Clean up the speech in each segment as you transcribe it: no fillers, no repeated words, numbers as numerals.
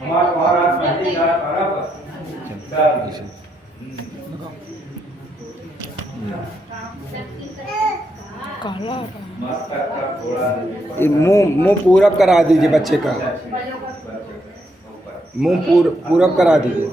हमारा महाराज मंडी का अरब काला मुंह पूरब करा दीजिए बच्चे का, मुंह पूरब करा दीजिए।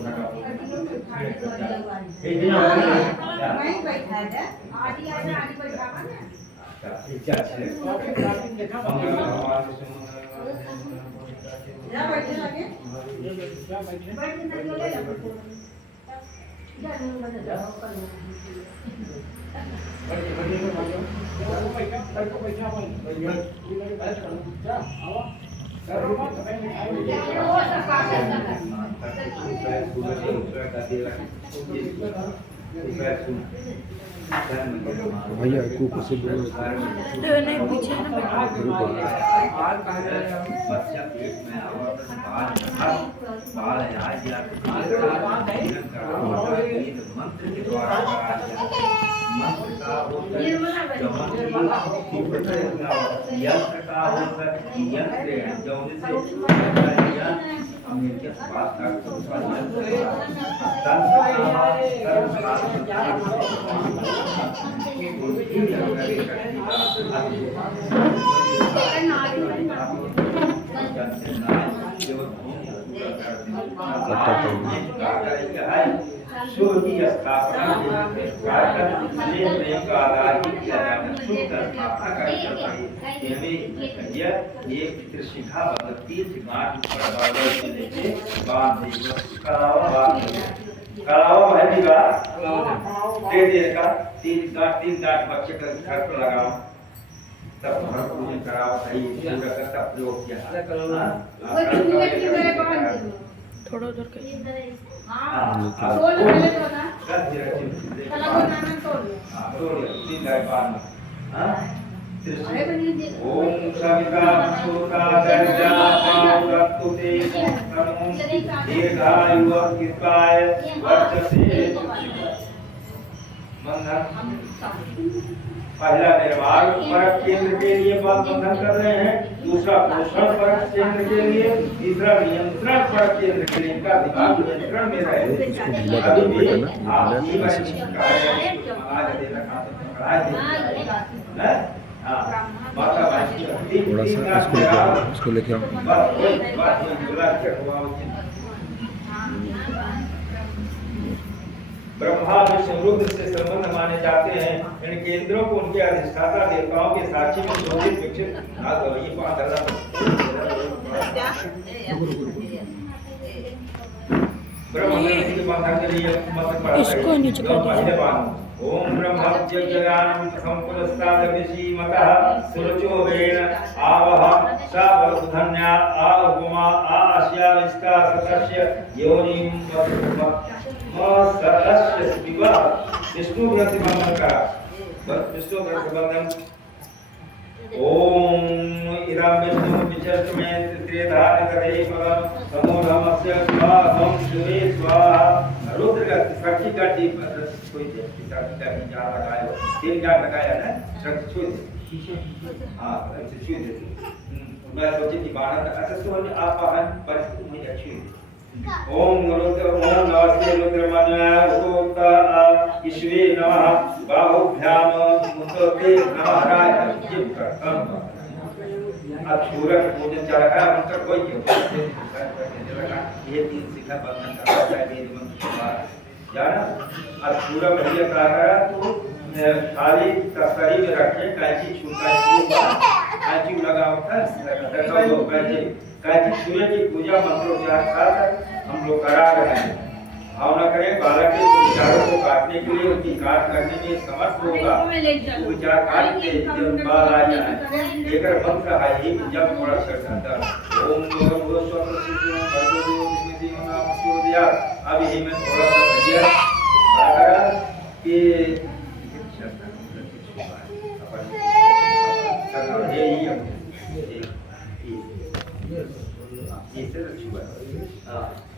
भैया कुकु से बोलो नहीं पीछे ना तीन गांठ बच्चे का घर पर लगाओ, तब घर पूजन कराओ, सही पूरा का सब प्रयोग किया। थोड़ा उधर कर ओम सविता सुता दर्जा पावरतुते नमो दीर्घायु कृपाय वर्चसे बंधन। पहला निर्वाह परक केंद्र के लिए बंधन कर रहे हैं, दूसरा पोषण परक केंद्र के लिए, तीसरा नियंत्रण परक केंद्र के लिए। इनका दिमाग नियंत्रण में रहे। अभी भी आप जीवन थोड़ा सा इसको लेके आओ। ब्रह्मा विष्णु रुद्र से संबंध माने जाते हैं। इन केंद्रों को उनके अधिष्ठाता देवताओं के साक्षी में शोभित विकसित इसको नीचे कर दीजिए। ओम ब्रह्मज्ञानं संपुरस्तादभिषीमतः सुरचोरेण आवह सावधन्या आहुमा आस्याविष्टा सतस्य योनिं सतस्य विवाह। विष्णु ग्रंथि बंधन का विष्णु ग्रंथि बंधन। ओम इदं विष्णु विचर्षमे त्रिधान करे पदम समूढ़मस्य स्वाहं शिवे स्वाहा। रुद्र का शक्ति का दीप कोई जा लगाया, तीन गांठ लगाया ना, शक्ति छू दे। हाँ ऐसे छू दे। मैं सोची कि 12 तक अच्छा तो आप पर मुझे छू दे। ओम रुद्र ओम नमस्ते रुद्रमन्याय उक्त ईश्वे नमः बाहुभ्याम मुंडते नमः राय जिम करतम। अब सूरज पूजन चल रहा है, मंत्र कोई क्यों ये 3 शिखा बंधन करता है वेद मंत्र के बाद जाना। अब सूरज भैया का तो खाली तस्तरी में रखे, कैंची छूटा कैंची लगा होता है, कैंची सूर्य की पूजा मंत्रोच्चार साथ हम लोग करा रहे हैं। भावना करें बालक के विचारों को काटने के लिए उनकी काट करने में समर्थ होगा। विचार काट के जब बाल आ जाए एक मंत्र है ही जब थोड़ा करता ओम नमो स्वस्तिया। अब यही मैं थोड़ा सा भैया कि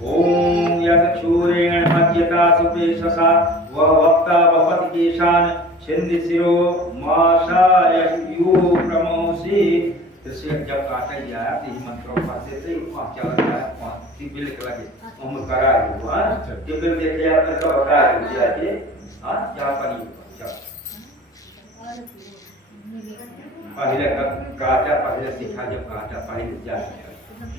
ओम यक्षूरेण मध्यता सुपेशसा व वक्ता भवति केशान छिंदि शिरो माशाय यू प्रमोषि। जब काटा गया तो ये मंत्रों पासे से 5 4 3 बिल लगे हम करा दो हां के बिल देखे आपने तो बता दिया कि हां क्या पानी अच्छा पहले काटा पहले सिखा जब काटा पहले जा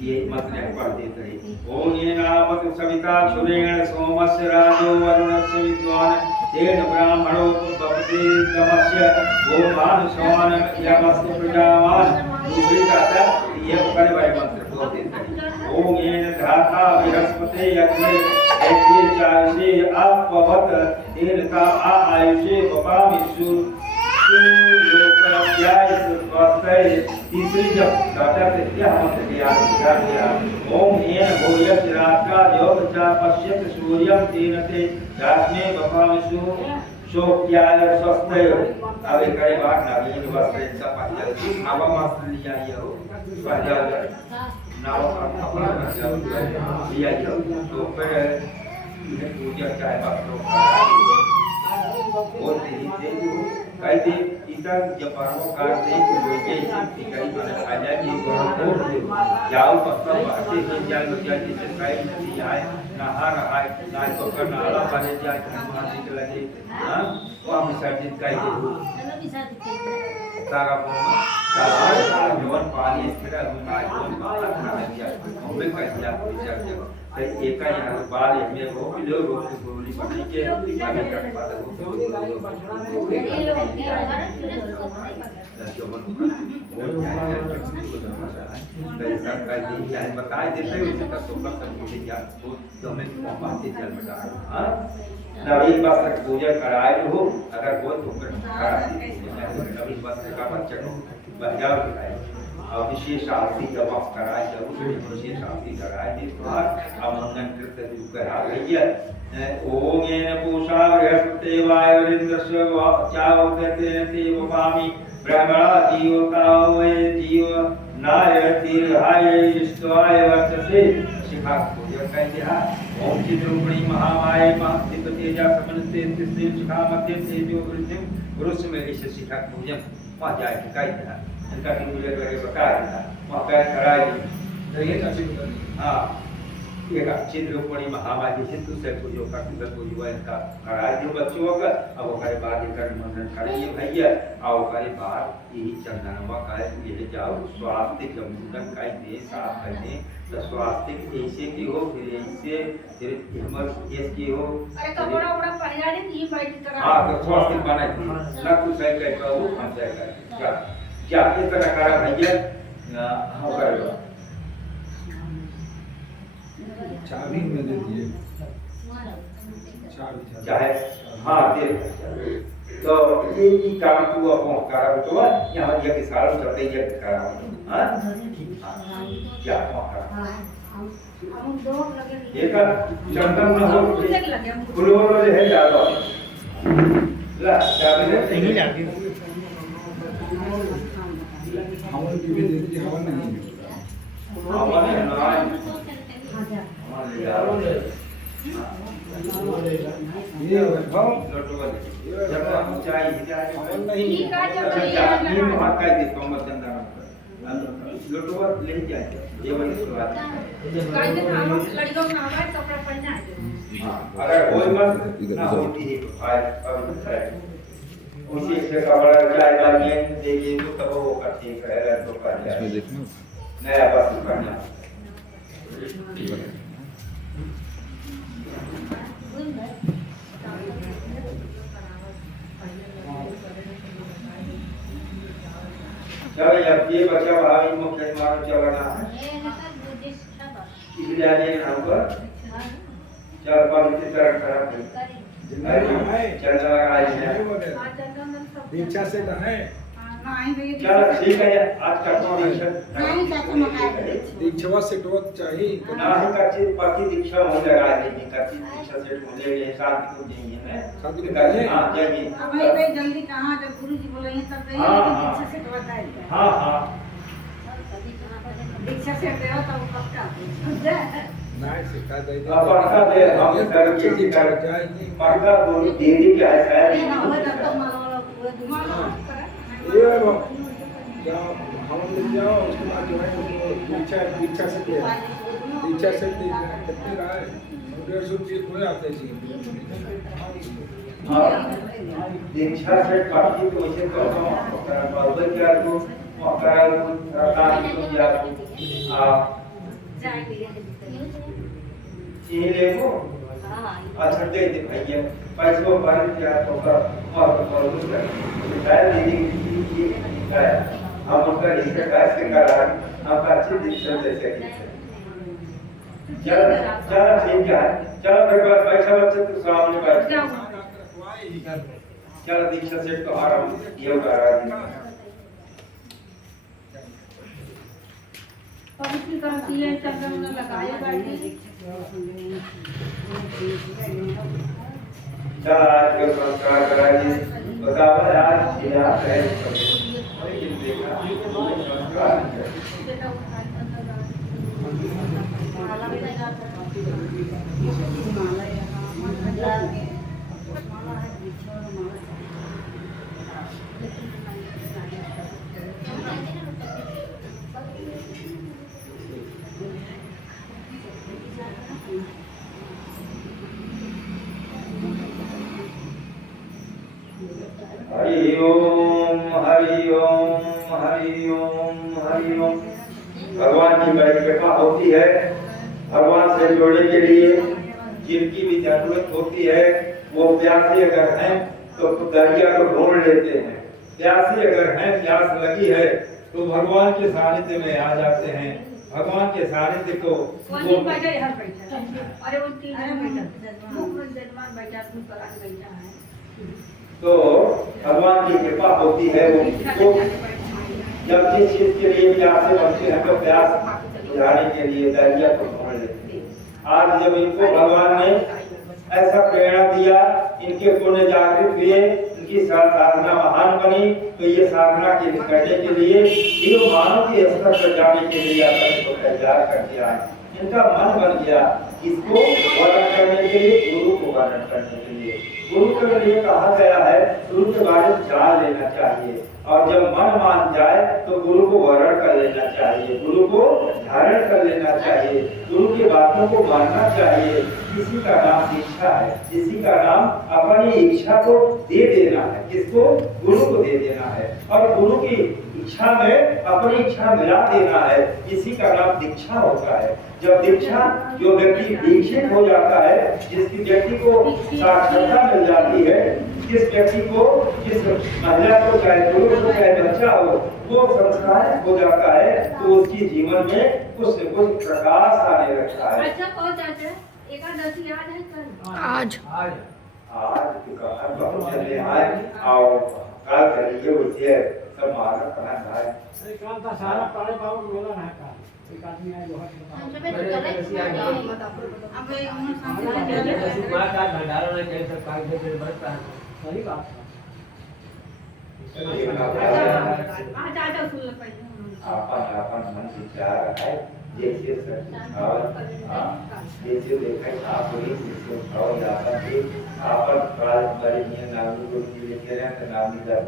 ये मंत्र पढ़ देते हैं ओम ये नामक सविता सुरेण सोमस्य राजो वरुणस्य विद्वान तेन ब्राह्मणो बपते तमस्य ओम मानुषवान यमस्य प्रजावान दूसरी काटा ये बड़े बड़े मंत्र बोल देते हैं ओम येन धाता बृहस्पति यज्ञ ऐसे चाशे अपवत तेन का आयुषे बपामिषु तीसरी जब काटा से क्या मंत्र दिया ओम येन भूयस रात्रा योग च पश्यत सूर्यं तेन ते दास्मे बपामिषु शोक्याय स्वस्थय अब एक करे बात ना ये वस्त्र सब पहले नावा वस्त्र लिया ये हो पहले नावा का कपड़ा लिया ये तो फिर ये पूजा चाहे वस्त्रों और तेरी कहते इतर जपारों का देख लोगे शक्ति कई बने आजा जी को जाओ पत्थर बाटे के जाल बजा की सरकाई नदी आए नहा रहा है ना तो कर नाला वाले जाए खाना के लगे हां वो हम विसर्जित करेंगे सारा सारा जीवन पानी स्थिर है जीवन माता ना जाए हमें कह दिया विसर्जन तो एक का यहाँ बाल में वो भी लोग रोक बोली बनी के आगे कर पाते बताए देते हैं उसका सोलह समझे क्या तो हमें बातें चल बता हाँ नवीन वस्त्र पूजा कराए हो अगर वो तो करा नवीन वस्त्र का बच्चे को बजाव दिखाए और विशेष आरती जब आप कराए जरूर विशेष आरती कराए जिस बार आमंत्रण कृत रूप करा रही है ओम येन पूषा बृहस्पति वायुरिंद्रस्य चावते ते वपामि ब्रह्मणा जीवतावे जीव नाय दीर्घाय विश्वाय वर्चसे शिखा पूजा कहते हैं ओम चिद्रूपणी महामाय महादित तेजा समन्ते तिस्ते शिखा मध्य तेजो वृद्धि पुरुष में इस शिखा पूजन वहाँ जाए कहते हैं इनका हिंदू लगे बता देता वहाँ पैर कराएगी तो ये हाँ ये का चिद्रूपणी महामाय हिंदू से पूजो करते तो पूजो इनका कराए जो बच्चों का अब वो करे बाद ये कर मंडन करेंगे भैया आओ करे बाद यही चंदनवा का ये जाओ स्वास्थ्य जमुदन का दे साफ करने तो स्वास्थ्य ऐसे की हो फिर ऐसे फिर हिम्मत ऐसी हो अरे कपड़ा उपड़ा पहना दे तीन बैठ कर हाँ तो स्वास्थ्य बना थी ना तू सही कह पाओ हम सही कर क्या इस तरह करा भैया हाँ करो चाबी में दे दिए चाबी चाहे हाँ दे तो ये काम तू अपन करा तो यहाँ ये के साल चलते ये करा हाँ क्या करा हम दो लगे ये का चंदन न हो फुलवर वाले है ज्यादा ला चाबी ने नहीं जाती हवन की भी दे दीजिए हवन नहीं हवन है ना ये वैभव लोटो वाले जब हम चाय हवन नहीं ठीक है जब ये हाथ का दे तो मत चंदन लोटो वाले ले जाए ये वाली शुरुआत काहे हम लड़कों ना आवे कपड़ा पहना है हां अगर कोई मत ना होती है फायर अब उसी से कपड़ा चाय डालिए देखिए तो तब वो करते है तो कर जाए इसमें देखना नया बस करना चलो यार ये बच्चा भाभी मुख्य मारो चलना इसलिए आने हमको चल पर इसी तरह खराब है चल लगा है दीक्षा से तो है नहीं भैया चलो ठीक है आज का तो नहीं जाते मकान दीक्षवा से तो चाहिए ना ही कच्ची पक्की दीक्षा हो लगा है कि कच्ची दीक्षा से हो ले शादी को नहीं है शादी को चाहिए हां चाहिए अब भाई जल्दी कहां जब गुरुजी बोलेंगे तब तो ये दीक्षा से बताएंगे हां हां दीक्षा से देवा तब पक्का नहीं सिखा दे अब पक्का दे हम कर के दीक्षा चाहिए पक्का बोल देरी क्या है नहीं ना हो तब तो मानो पूरे दुनिया ये जाओ हम ले जाओ उसके बाद जो है दीक्षा से दीक्षा से कितनी रहा है 150 हो जाते जी और दीक्षा से काफी तो इसे तो बाबा क्या को मकरा को सरकार को या आप ये ले वो अच्छा दे दे भैया पैसे को भर दिया तो का और कुछ डाल दीजिए हम उनका रिश्ता कैसे करा आप अच्छी दीक्षा दे सके चलो चलो ठीक है चलो फिर बैठा बच्चे तो सामने बैठ चलो दीक्षा सेठ तो आ रहा हूँ ये उठा रहा है पवित्र करती है चंदन में लगाए बैठी चल आज के संस्कार कराइए बताओ आज क्या है लेकिन देखा संस्कार हरि ओम हरि ओम हरि ओम हरि ओम। भगवान की बड़ी कृपा होती है। भगवान से जोड़ने के लिए जिनकी भी जरूरत होती है वो प्यासे अगर हैं तो दरिया को ढूंढ लेते हैं, प्यासे अगर हैं प्यास लगी है तो भगवान के सानिध्य में आ जाते हैं। भगवान के सानिध्य को अरे वो तीन जजमान बैठा तू करा के बैठा है तो भगवान की कृपा होती है वो जब जिस चीज के लिए प्यासे बनते हैं तो प्यास बुझाने के लिए दरिया को ढूंढ लेते हैं। आज जब इनको भगवान ने ऐसा प्रेरणा दिया, इनके गुण जागृत हुए, इनकी साधना महान बनी, तो ये साधना के करने के लिए ये मानव के स्तर पर जाने के लिए अपने को तैयार कर दिया। इनका मन बन गया इसको वर्णन करने के लिए, गुरु को वर्णन करने के लिए। गुरु के लिए कहा गया है गुरु के बारे में जान लेना चाहिए, और जब मन मान जाए तो गुरु को वर्ण कर लेना चाहिए, गुरु को धारण कर लेना चाहिए, गुरु की बातों को मानना चाहिए। इसी का नाम दीक्षा है, इसी का नाम अपनी इच्छा को दे देना है। किसको? गुरु को दे देना है, और गुरु की इच्छा में अपनी इच्छा मिला देना है। इसी का नाम दीक्षा होता है। जब दीक्षा, जो व्यक्ति दीक्षित हो जाता है, जिसकी व्यक्ति को साक्षरता मिल जाती है, जिस व्यक्ति को, जिस महिला को, चाहे पुरुष हो चाहे बच्चा हो, वो संस्कारित हो जाता है तो उसकी जीवन में कुछ न कुछ प्रकाश आने लगता है। अच्छा कौन चाचा एकादशी आज है कल? आज आज कहा बहुत चले आए और काल करिए उठिए सब मारा पहन है। अरे काल का सारा पाले बाबू मेला ना का एक आदमी आए बहुत हम सब तो चले अब ये उन सामने मां का भंडारा में कई सब कागज से भरता है। सही बात है। आज आजा सुन ले पहले अपन मन विचार है जैसे और जैसे देखा आप बोली जिसको और जाता है आपन काल बड़े नियम नाम को लेके रहे तो नाम दर्शन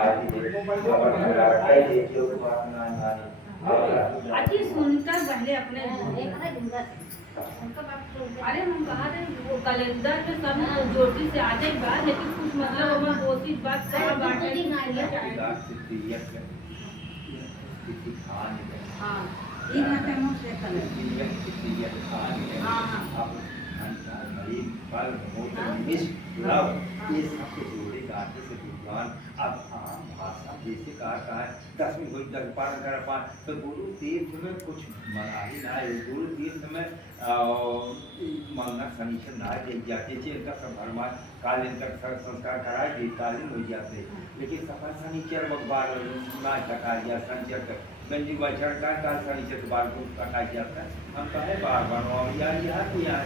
आज ही अपन रखा है देखियो बात ना माने अच्छी सुनकर पहले अपने अरे हम कहा थे वो कैलेंडर में सब ज्योति से आ जाए बात, लेकिन कुछ मतलब हम कोशिश बात कर बांटे हां ये घंटे में से कर हां फल होता लव ये सब के जोड़े गाते से विद्वान अब भाषा जैसे कहा है 10वीं कोई 10 पाठ कर पाठ तो गुरु तीर्थ में कुछ मना ही ना है। गुरु तीर्थ में मंगल शनिचर ना जाते थे, इनका सब भरमा काल इनका संस्कार कराए थे, कालीन हो जाते, लेकिन सफल शनिचर बार ना टका दिया शनिचर गंजी बचड़ का काल शनिचर के बार को टका जाता है। हम कहे बार बनवाओ यार यहाँ तो यहाँ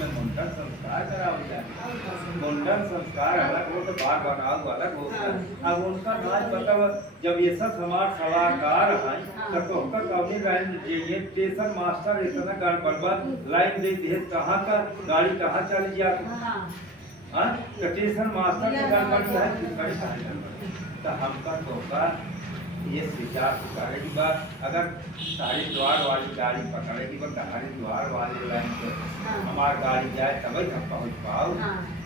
में मुंडन संस्कार कराओ जाए, मुंडन संस्कार अलग हो तो बार बनाओ अलग होता है। अब उनका नाच बताओ जब ये सब समाज सलाहकार हैं तो उनका कभी लाइन ये स्टेशन मास्टर इतना गड़बड़ लाइन दे दे कहाँ का गाड़ी कहाँ चली जाती हाँ स्टेशन मास्टर की गड़बड़ है तो हमका धोखा ये विचार करेगी बात, अगर सारी द्वार वाली गाड़ी पकड़ेगी तो हमारे द्वार वाले लाइन पे हमारी गाड़ी जाए तभी हम पहुँच पाओ।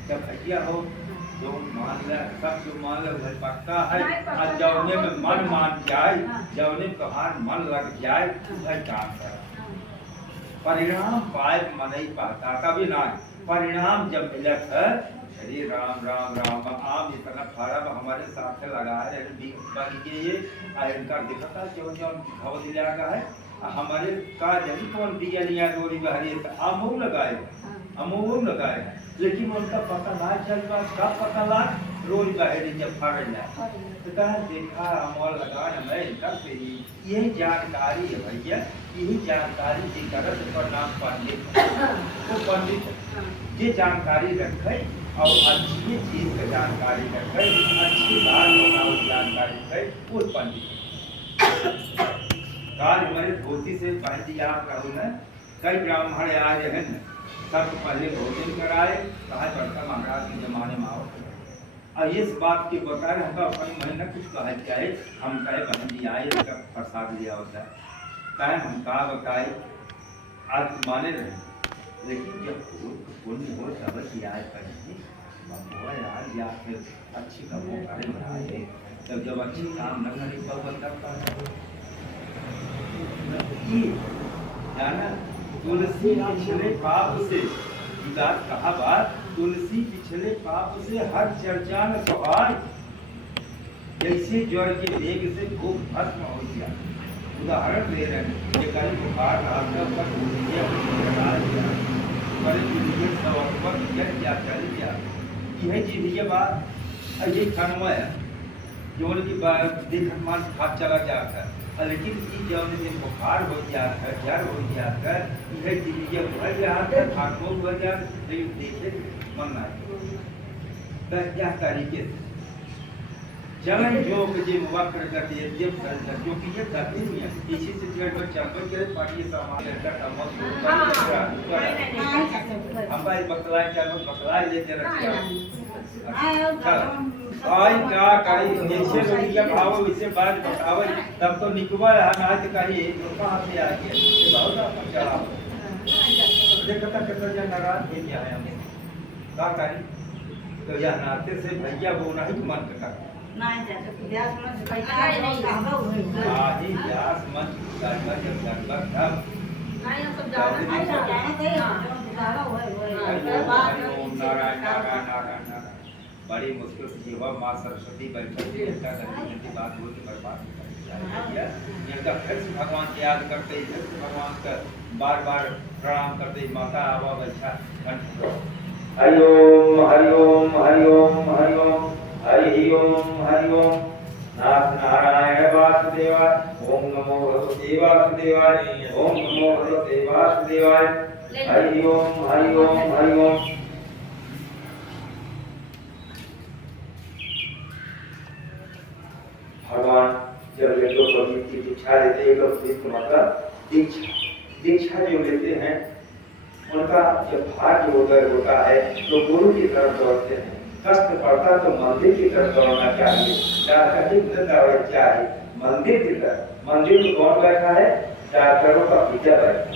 जब भैया हो जो मान ले, सब जो मान ले वही पक्का है, और जौने में मन मान जाए, जौने में तुम्हारा मन लग जाए वही काम कर। परिणाम पाए मन ही पाता कभी ना, परिणाम जब मिलत है श्री राम राम राम आम इतना फरब हमारे साथ लगाए बगीचे इनका दिखता जो जो घाव दिला का है हमारे का जब कौन दिया लिया डोरी बहरी अमूल लगाए लेकिन उनका पता ना चल पा, कब पता लगा रोज बहरी जब फट जाए तो कहा देखा अमोल लगा मैं तब यही जानकारी है भैया, यही जानकारी की तरह पर नाम पंडित वो पंडित ये जानकारी रखे और अच्छी चीज का जानकारी रखे, अच्छी बात बताओ जानकारी रखे वो पंडित। काल हमारे धोती से पहन दिया प्रभु ने, कई ब्राह्मण आए हैं सब पहले भोजन कराए, कहा बड़का महाराज के जमाने में आओ और इस बात की बताए हमका अपनी महीना कुछ कहा चाहे हम कहे बहन जी आए इसका प्रसाद लिया होता है कहे हम कहा बताए आज माने रहे, लेकिन जब पुण्य हो सब की याद करेंगे आज या फिर अच्छी कमो करे बनाए तब जब अच्छी काम न करे तब बंदा जाना तुलसी पिछले पाप से बात कहा बात, तुलसी पिछले पाप से हर चर्चा न सवार, जैसे ज्वर के वेग से भूख भस्म हो गया। उदाहरण दे रहे हैं ये कल बुखार क्या चल गया यह चीज ये बात ये खनमय है जो उनकी देखत मान खा चला जाता है, लेकिन जब बुखार हो जाता है ज्वर हो जाता है यह चीज भर जाता है खाको हो जाता है, लेकिन देखे मन ना क्या तरीके से चलन योग जे वक्र गति जे जो कि ये गति नहीं है इसी से जड़ में चलते के पानी सामान का हम भाई बकलाए चलो बकलाए लेते रखिए आई क्या करी जैसे लोग ये भाव इसे बात बतावे तब तो निकवा है नाच कही तो कहां से आ गया ये बहुत अच्छा चला देखता कितना जन नाराज हो गया है हम का करी तो यह नाते से भैया वो नहीं मन का नहीं जाते व्यास मंच पैसा नहीं कहबो होई आही व्यास मंच गाना जब लगभग था नहीं हम सब जाना नहीं जाना थे जाना होए ओम नारायण नारायण नारायण नारायण बड़ी मुश्किल से जीवा मां सरस्वती बैठक की इनका करने की बात बोल के बर्बाद किया इनका फिर से भगवान की याद करते फिर से भगवान का बार बार प्रणाम करते माता आवा बच्चा हरि ओम हरि ओम हरि ओम हरि ओम हरि ओम नाथ नारायण वासुदेवाय ओम नमो भगवते वासुदेवाय ओम नमो भगवते वासुदेवाय हरि ओम हरि ओम हरि ओम। भगवान जब ये लोग कभी की दीक्षा लेते हैं तो मतलब दीक्षा जो लेते हैं उनका जब भाग्य होता है तो गुरु की तरफ दौड़ते हैं, कष्ट पड़ता तो मंदिर की तरफ दौड़ना चाहिए, चाहिए मंदिर की तरफ। मंदिर में कौन बैठा है? डॉक्टरों का पिता बैठा,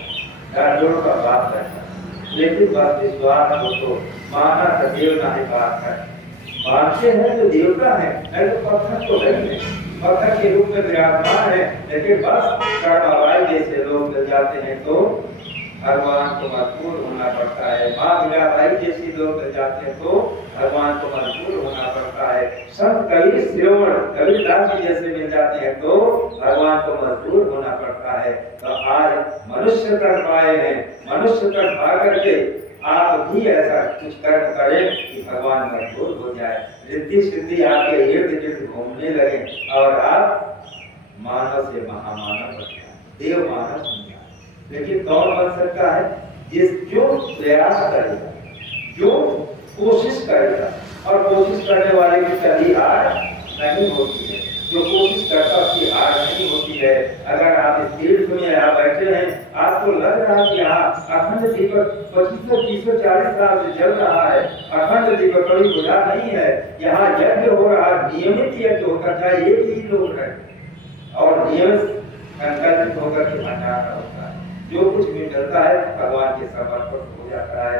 डॉक्टरों का बाप बैठा, लेकिन बस विश्वास हो तो माना तो देव नहीं बात है, मानते हैं तो देवता है नहीं तो पत्थर तो नहीं, पत्थर के रूप में विराजमान है, लेकिन बस कर्मवाई जैसे लोग मिल जाते हैं तो भगवान को मजबूर होना पड़ता है। माँ मीराबाई जैसी लोग मिल जाते हैं तो भगवान को मजबूर होना पड़ता है। संत कबीर श्रवण कबीरदास जी जैसे मिल जाते हैं तो भगवान को मजबूर होना पड़ता है। तो आज मनुष्य कर पाए हैं, मनुष्य कर पा करके आप भी ऐसा कुछ कर्म करें कि भगवान मजबूर हो जाए, रिद्धि सिद्धि आपके इर्द गिर्द घूमने लगे और आप मानव से महामानव बन जाए, देव मानव बन जाए। लेकिन कौन बन सकता है? जिस जो प्रयास करेगा, जो कोशिश करेगा, और कोशिश करने वाले की कभी हार नहीं होती है, जो कोशिश करता उसकी हार नहीं होती है। अगर आप इस तीर्थ में यहाँ बैठे हैं, आपको लग रहा है कि यहाँ अखंड दीपक 2500, 3000, 40 साल से जल रहा है, अखंड दीपक कभी बुझा नहीं है, यहाँ यज्ञ हो रहा है, नियमित यज्ञ होता, चाहे एक ही लोग रहे, और नियम संकल्पित होकर के भंडारा होता है। जो कुछ भी मिलता है भगवान के समर्पण हो जाता है।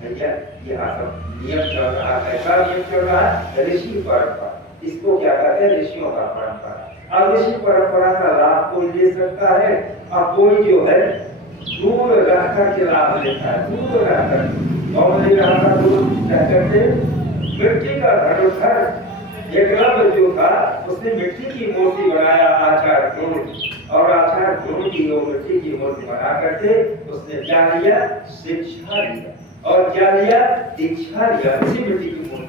भैया यहाँ सब नियम चल रहा है। कैसा नियम चल रहा है? ऋषि परंपरा, इसको क्या कहते हैं? ऋषियों का परंपरा। अब ऋषि परंपरा का लाभ कोई ले सकता है और कोई जो है दूर रहकर के लाभ लेता है। दूर रहकर और ले रहा था दूर क्या कहते मिट्टी का धनुष। एकलव्य जो था उसने मिट्टी की मूर्ति बनाया आचार्य ध्रुव, और आचार्य ध्रुव की वो मिट्टी की मूर्ति बना करके उसने क्या लिया? शिक्षा लिया। और क्या लिया? दीक्षा लिया। इसी मिट्टी की मूर्ति।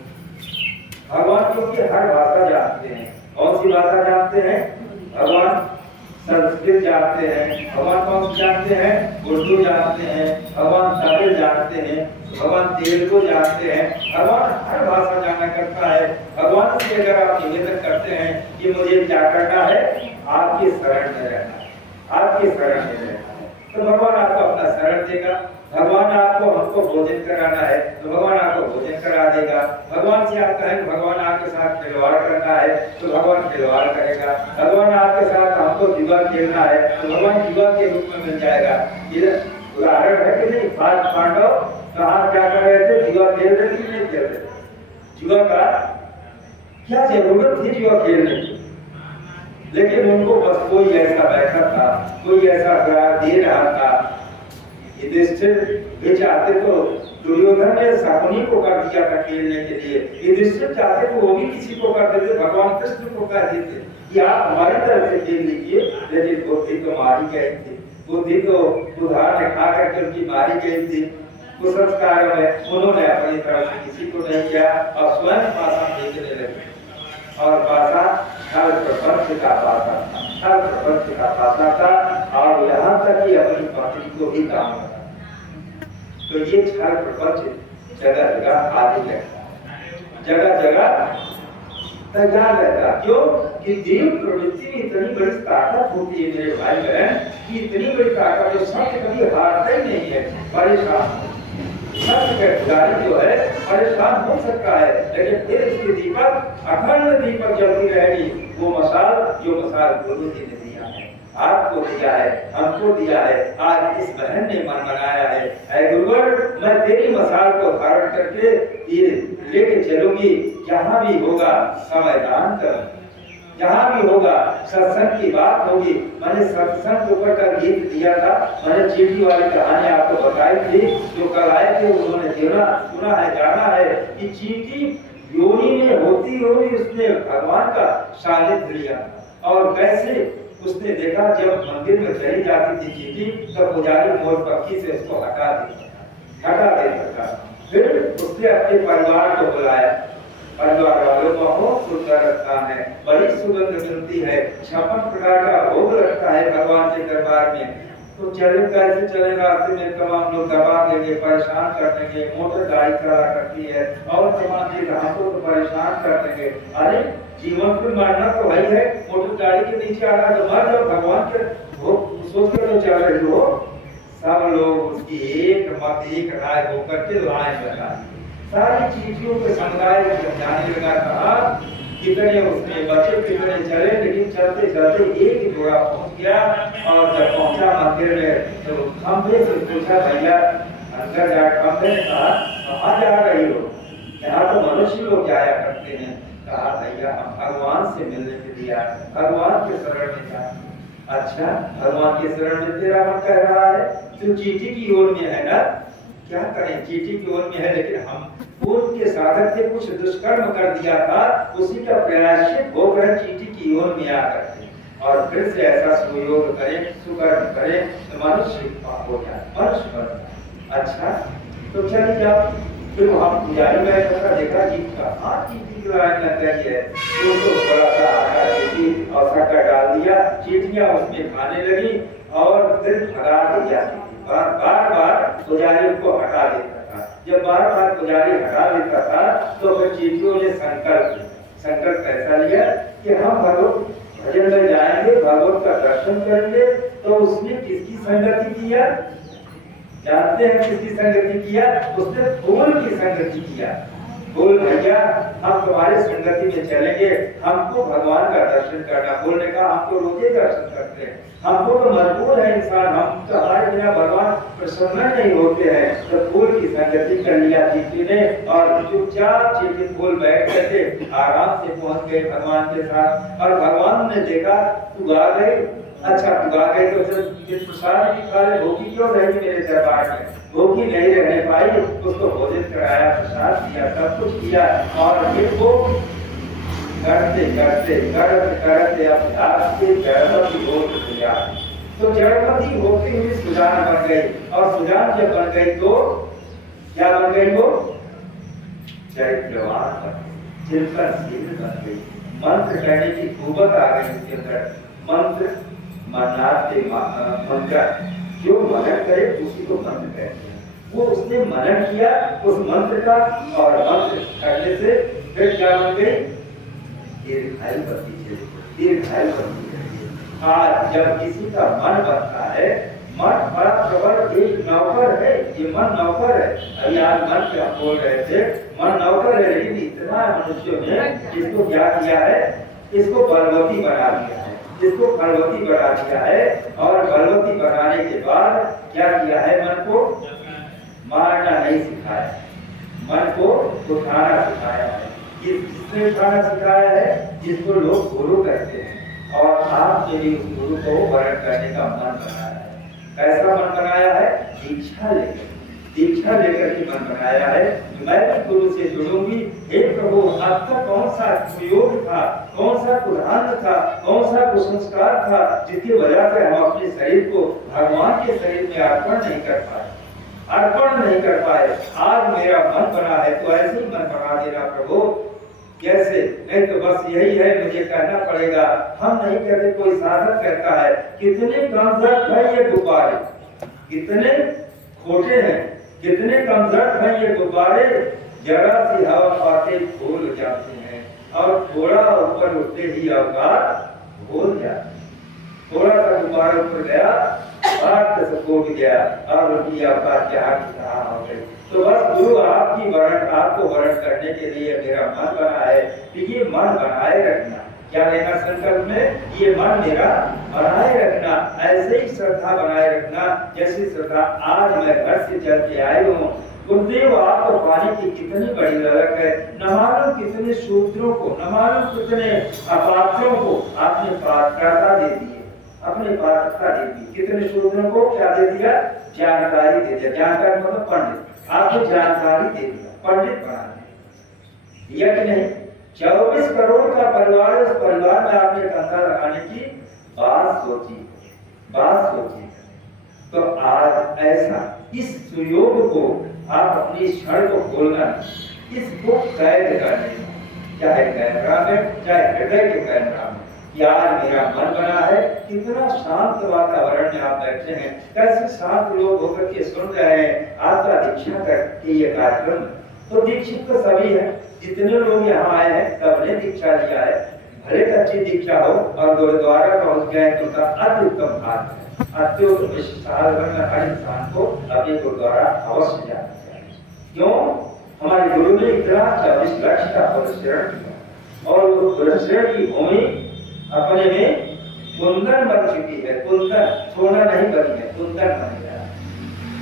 भगवान क्योंकि हर भाषा जानते हैं। कौन सी भाषा जानते हैं? भगवान संस्कृत जानते हैं। भगवान कौन सी जानते हैं? उर्दू जानते हैं। भगवान तमिल जानते हैं। भगवान तेलुगु जानते हैं। भगवान हर भाषा जाना करता है। भगवान से अगर आप निवेदन करते हैं कि मुझे क्या करना है, आपकी शरण में रहना है, आपकी शरण में रहना है, तो भगवान आपको अपना शरण देगा। भगवान आपको हमको भोजन कराना है तो भगवान आपको भोजन करा देगा। भगवान से आप कहें भगवान आपके साथ खिलवाड़ करना है तो भगवान खिलवाड़ करेगा। भगवान आपके साथ हमको जुआ खेलना है तो भगवान जुआ के रूप में मिल जाएगा। ये उदाहरण है कि नहीं? पांडव कहाँ क्या कर रहे थे? जुआ खेल रहे थे, नहीं खेल रहे? जुआ का क्या जरूरत थी जुआ खेलने की? लेकिन उनको बस कोई ऐसा बैठा था, कोई ऐसा ग्राह दे रहा था। युधिष्ठिर भी चाहते तो दुर्योधन ने शकुनी को कर दिया था खेलने के लिए। युधिष्ठिर चाहते तो वो भी किसी को कर देते। भगवान कृष्ण को कह देते कि आप हमारी तरफ से खेल लीजिए, लेकिन बुद्धि तो मारी गई थी। बुद्धि तो उधार दिखा करके उनकी मारी गई थी। कुसंस्कार में उन्होंने अपनी तरफ से किसी को नहीं किया और स्वयं पाषाण बेचने लगे। और पाषाण हर प्रपंच का पासा था, हर प्रपंच का पासा था, और यहाँ तक कि अपनी पत्नी को भी काम लगा। तो ये छल प्रपंच जगह जगह आदि लगता है, जगह जगह तैयार रहता। क्यों? कि देव प्रवृत्ति में इतनी बड़ी ताकत होती है मेरे भाई बहन, कि इतनी बड़ी ताकत जो सत्य कभी हारता ही नहीं है। परेशान सत्य का पुजारी जो है परेशान हो सकता है, लेकिन फिर इसकी दीपक अखंड दीपक जलती रहेगी। वो मसाल जो मसाल गुरु जी ने दिया है, आपको दिया है, हमको दिया है। आज इस बहन ने मन बनाया है, ऐ गुरुवर मैं तेरी मसाल को धारण करके ये लेके चलूंगी। जहाँ भी होगा समय दान करूंगी, जहाँ भी होगा सत्संग की बात होगी। मैंने सत्संग के ऊपर का गीत दिया था, मैंने चीटी वाली कहानी आपको बताई थी। जो कल आए थे उन्होंने सुना है, जाना है कि चीटी योनि में होती हुई उसने भगवान का सानिध्य लिया, और कैसे उसने देखा जब मंदिर में चली जाती थी चीटी तो पुजारी मोर पक्षी से उसको हटा देता था। फिर उसने अपने परिवार को बुलाया, परिवार वालों को बहुत सुंदर स्थान है, बड़ी सुगंध मिलती है, 56 प्रकार का भोग लगता है भगवान के दरबार में। तो चले कैसे चले? रास्ते में तमाम लोग दबा देंगे, परेशान कर देंगे, मोटर गाड़ी खड़ा करती है और तमाम चीज हमको तो परेशान कर देंगे। अरे जीवन में मरना तो वही है, मोटर गाड़ी के नीचे आ रहा तो मर जाओ, भगवान के सोच कर तो चल रहे हो। सब लोग उसकी एक मत एक राय होकर के लाइन लगा, सारी चीजों के समुदाय को समझाने लगा। कहा कितने उसमें बचे, कितने चले, लेकिन चलते चलते एक जोड़ा पहुंच गया। और जब पहुंचा मंदिर में तो खंभे से पूछा, भैया अंदर जा खंभे ने कहा कहाँ जा रही हो? यहाँ तो मनुष्य लोग जाया करते हैं। कहा भैया हम भगवान से मिलने के लिए आए, भगवान के शरण में जाए। अच्छा भगवान के शरण में तेरा मन कह रहा है, तू चीटी की ओर में है ना? क्या करें, चीटी की ओर में है, लेकिन हम पूर्व के साधक ने कुछ दुष्कर्म कर दिया था, उसी का प्रायश्चित होकर चीटी की ओर में आकर के और फिर से ऐसा सुयोग करें, सुकर्म करें तो मनुष्य हो जाए, मनुष्य बन जाए। अच्छा तो चलिए जाओ। फिर वहाँ पुजारी में ऐसा देखा जी कहाँ चीटी की लाइन लग गई है, तो बड़ा सा आटा चीटी और शक्कर डाल दिया, चीटियाँ उसमें खाने लगी और फिर भगा दी जाती थी। बार पुजारी उनको हटा देता था। जब बार पुजारी हटा देता था तो फिर चीटियों ने संकल्प ऐसा लिया कि हम भगवत भजन में जाएंगे, भगवत का दर्शन करेंगे। तो उसने किसकी संगति किया? जानते हैं किसकी संगति किया? उसने फूल की संगति किया। बोल भैया हम तुम्हारे संगति में चलेंगे, हमको भगवान का दर्शन करना। बोल ने कहा हम तो रोजे दर्शन करते हैं, हमको तो मजबूर है इंसान, हम तो हमारे बिना भगवान प्रसन्न नहीं होते हैं। तो फूल की संगति कर लिया चीटी ने और चुपचाप चीटी फूल बैठ करके आराम से पहुंच गए भगवान के साथ। और भगवान ने देखा तू आ गई, अच्छा तू आ गई तो फिर प्रसाद भी खा ले, भूखी क्यों रहेगी मेरे दरबार में? भूखी नहीं रहने पाई, उसको भोजन कराया, प्रसाद दिया, सब कुछ किया और फिर वो करते करते करते करते अभ्यास के जड़पति हो गया। तो जड़पति होती हुई सुजान बन गई और सुजान जब बन गई तो क्या बन गई? वो चैत्रवान बन गई, चिंतनशील बन गई, मंत्र कहने की कुवत आ गई उसके अंदर। मंत्र मनाते मंत्र, जो मनन करे उसी को मंत्र कहते हैं। वो उसने मनन किया उस मंत्र का और मंत्र करने से फिर क्या बन गई? दीर्घायु बनती है, दीर्घायु बनती है। आज जब किसी का मन बनता है, मन बड़ा प्रबल एक नौकर है, ये मन नौकर है। अभी आज मन पे हम बोल रहे थे, मन नौकर है, लेकिन इतना मनुष्यों ने इसको क्या किया है? इसको बलवती बना दिया है, इसको फलवती बना दिया है। और फलवती बनाने के बाद क्या किया है? मन को मारना नहीं सिखाया, मन को उठाना सिखाया है। किसने उठाना सिखाया है? जिसको लोग गुरु कहते हैं। और आपके लिए उस गुरु को वर्ण करने का मन बनाया है। कैसा मन बनाया है? दीक्षा लेकर, दीक्षा लेकर के मन बनाया है। मैं भी गुरु से जुड़ूंगी। हे प्रभु, आपका कौन सा कुयोग था, कौन सा कुधान था, कौन सा कुसंस्कार था जिसकी वजह से हम अपने शरीर को भगवान के शरीर में अर्पण नहीं कर पाए, अर्पण नहीं कर पाए। आज मेरा मन बना है तो ऐसे ही मन बना देना प्रभु। कैसे? नहीं तो बस यही है, मुझे कहना पड़ेगा। हम नहीं कहते, कोई साधक कहता है कितने कमजोर है ये गुब्बारे, कितने खोटे हैं, कितने कमजोर हैं ये गुब्बारे, जरा सी हवा पाते फूल जाते हैं और थोड़ा ऊपर उठते ही अवकाश भूल जाते। थोड़ा सा गुब्बारा ऊपर गया, बात से फूट गया और उनकी अवकाश जहाँ की तहाँ हो गई। तो बस गुरु आपकी वर्ण, आपको वर्ण करने के लिए मेरा मन बना है कि ये मन बनाए रखना। क्या लेना संकल्प में? ये मन मेरा बनाए रखना, ऐसे ही श्रद्धा बनाए रखना जैसी श्रद्धा आज मैं घर से चल के आई हूँ। गुरुदेव आपको पाने की कितनी बड़ी ललक है, न मालूम कितने शूद्रों को, न मालूम कितने अपात्रों को आपने पात्रता दे दी, अपने पात्रता दे दी। कितने शूद्रों को क्या दे दिया? जानकारी दे दिया। जानकारी मतलब पंडित, आपको जानकारी दे दिया, पंडित बना दिया कि नहीं? 24 करोड़ का परिवार, उस परिवार में आपने कंधा लगाने की बात सोची, बात सोची। तो आज ऐसा इस सुयोग को आप अपनी क्षण को खोलना, इसको कैद करने, चाहे कैमरा में चाहे हृदय के कैमरा में, कि आज मेरा मन बना है। कितना शांत वातावरण में आप बैठे हैं, कैसे शांत लोग होकर के सुन रहे हैं आपका दीक्षा करके ये कार्यक्रम। तो दीक्षित तो सभी है, जितने लोग यहाँ आए हैं सबने दीक्षा लिया है। भले अच्छी दीक्षा हो और गुरुद्वारा पहुंच गए तो उनका अति उत्तम बात है। अत्युत्तम साल भर में हर इंसान को अपने गुरुद्वारा अवश्य जाना चाहिए। क्यों? हमारे गुरु ने इतना 24 लक्ष्य का परिश्रम किया और वो परिश्रम की भूमि अपने में कुंदन बन चुकी है। कुंदन सोना नहीं बनी है, कुंदन बन गया।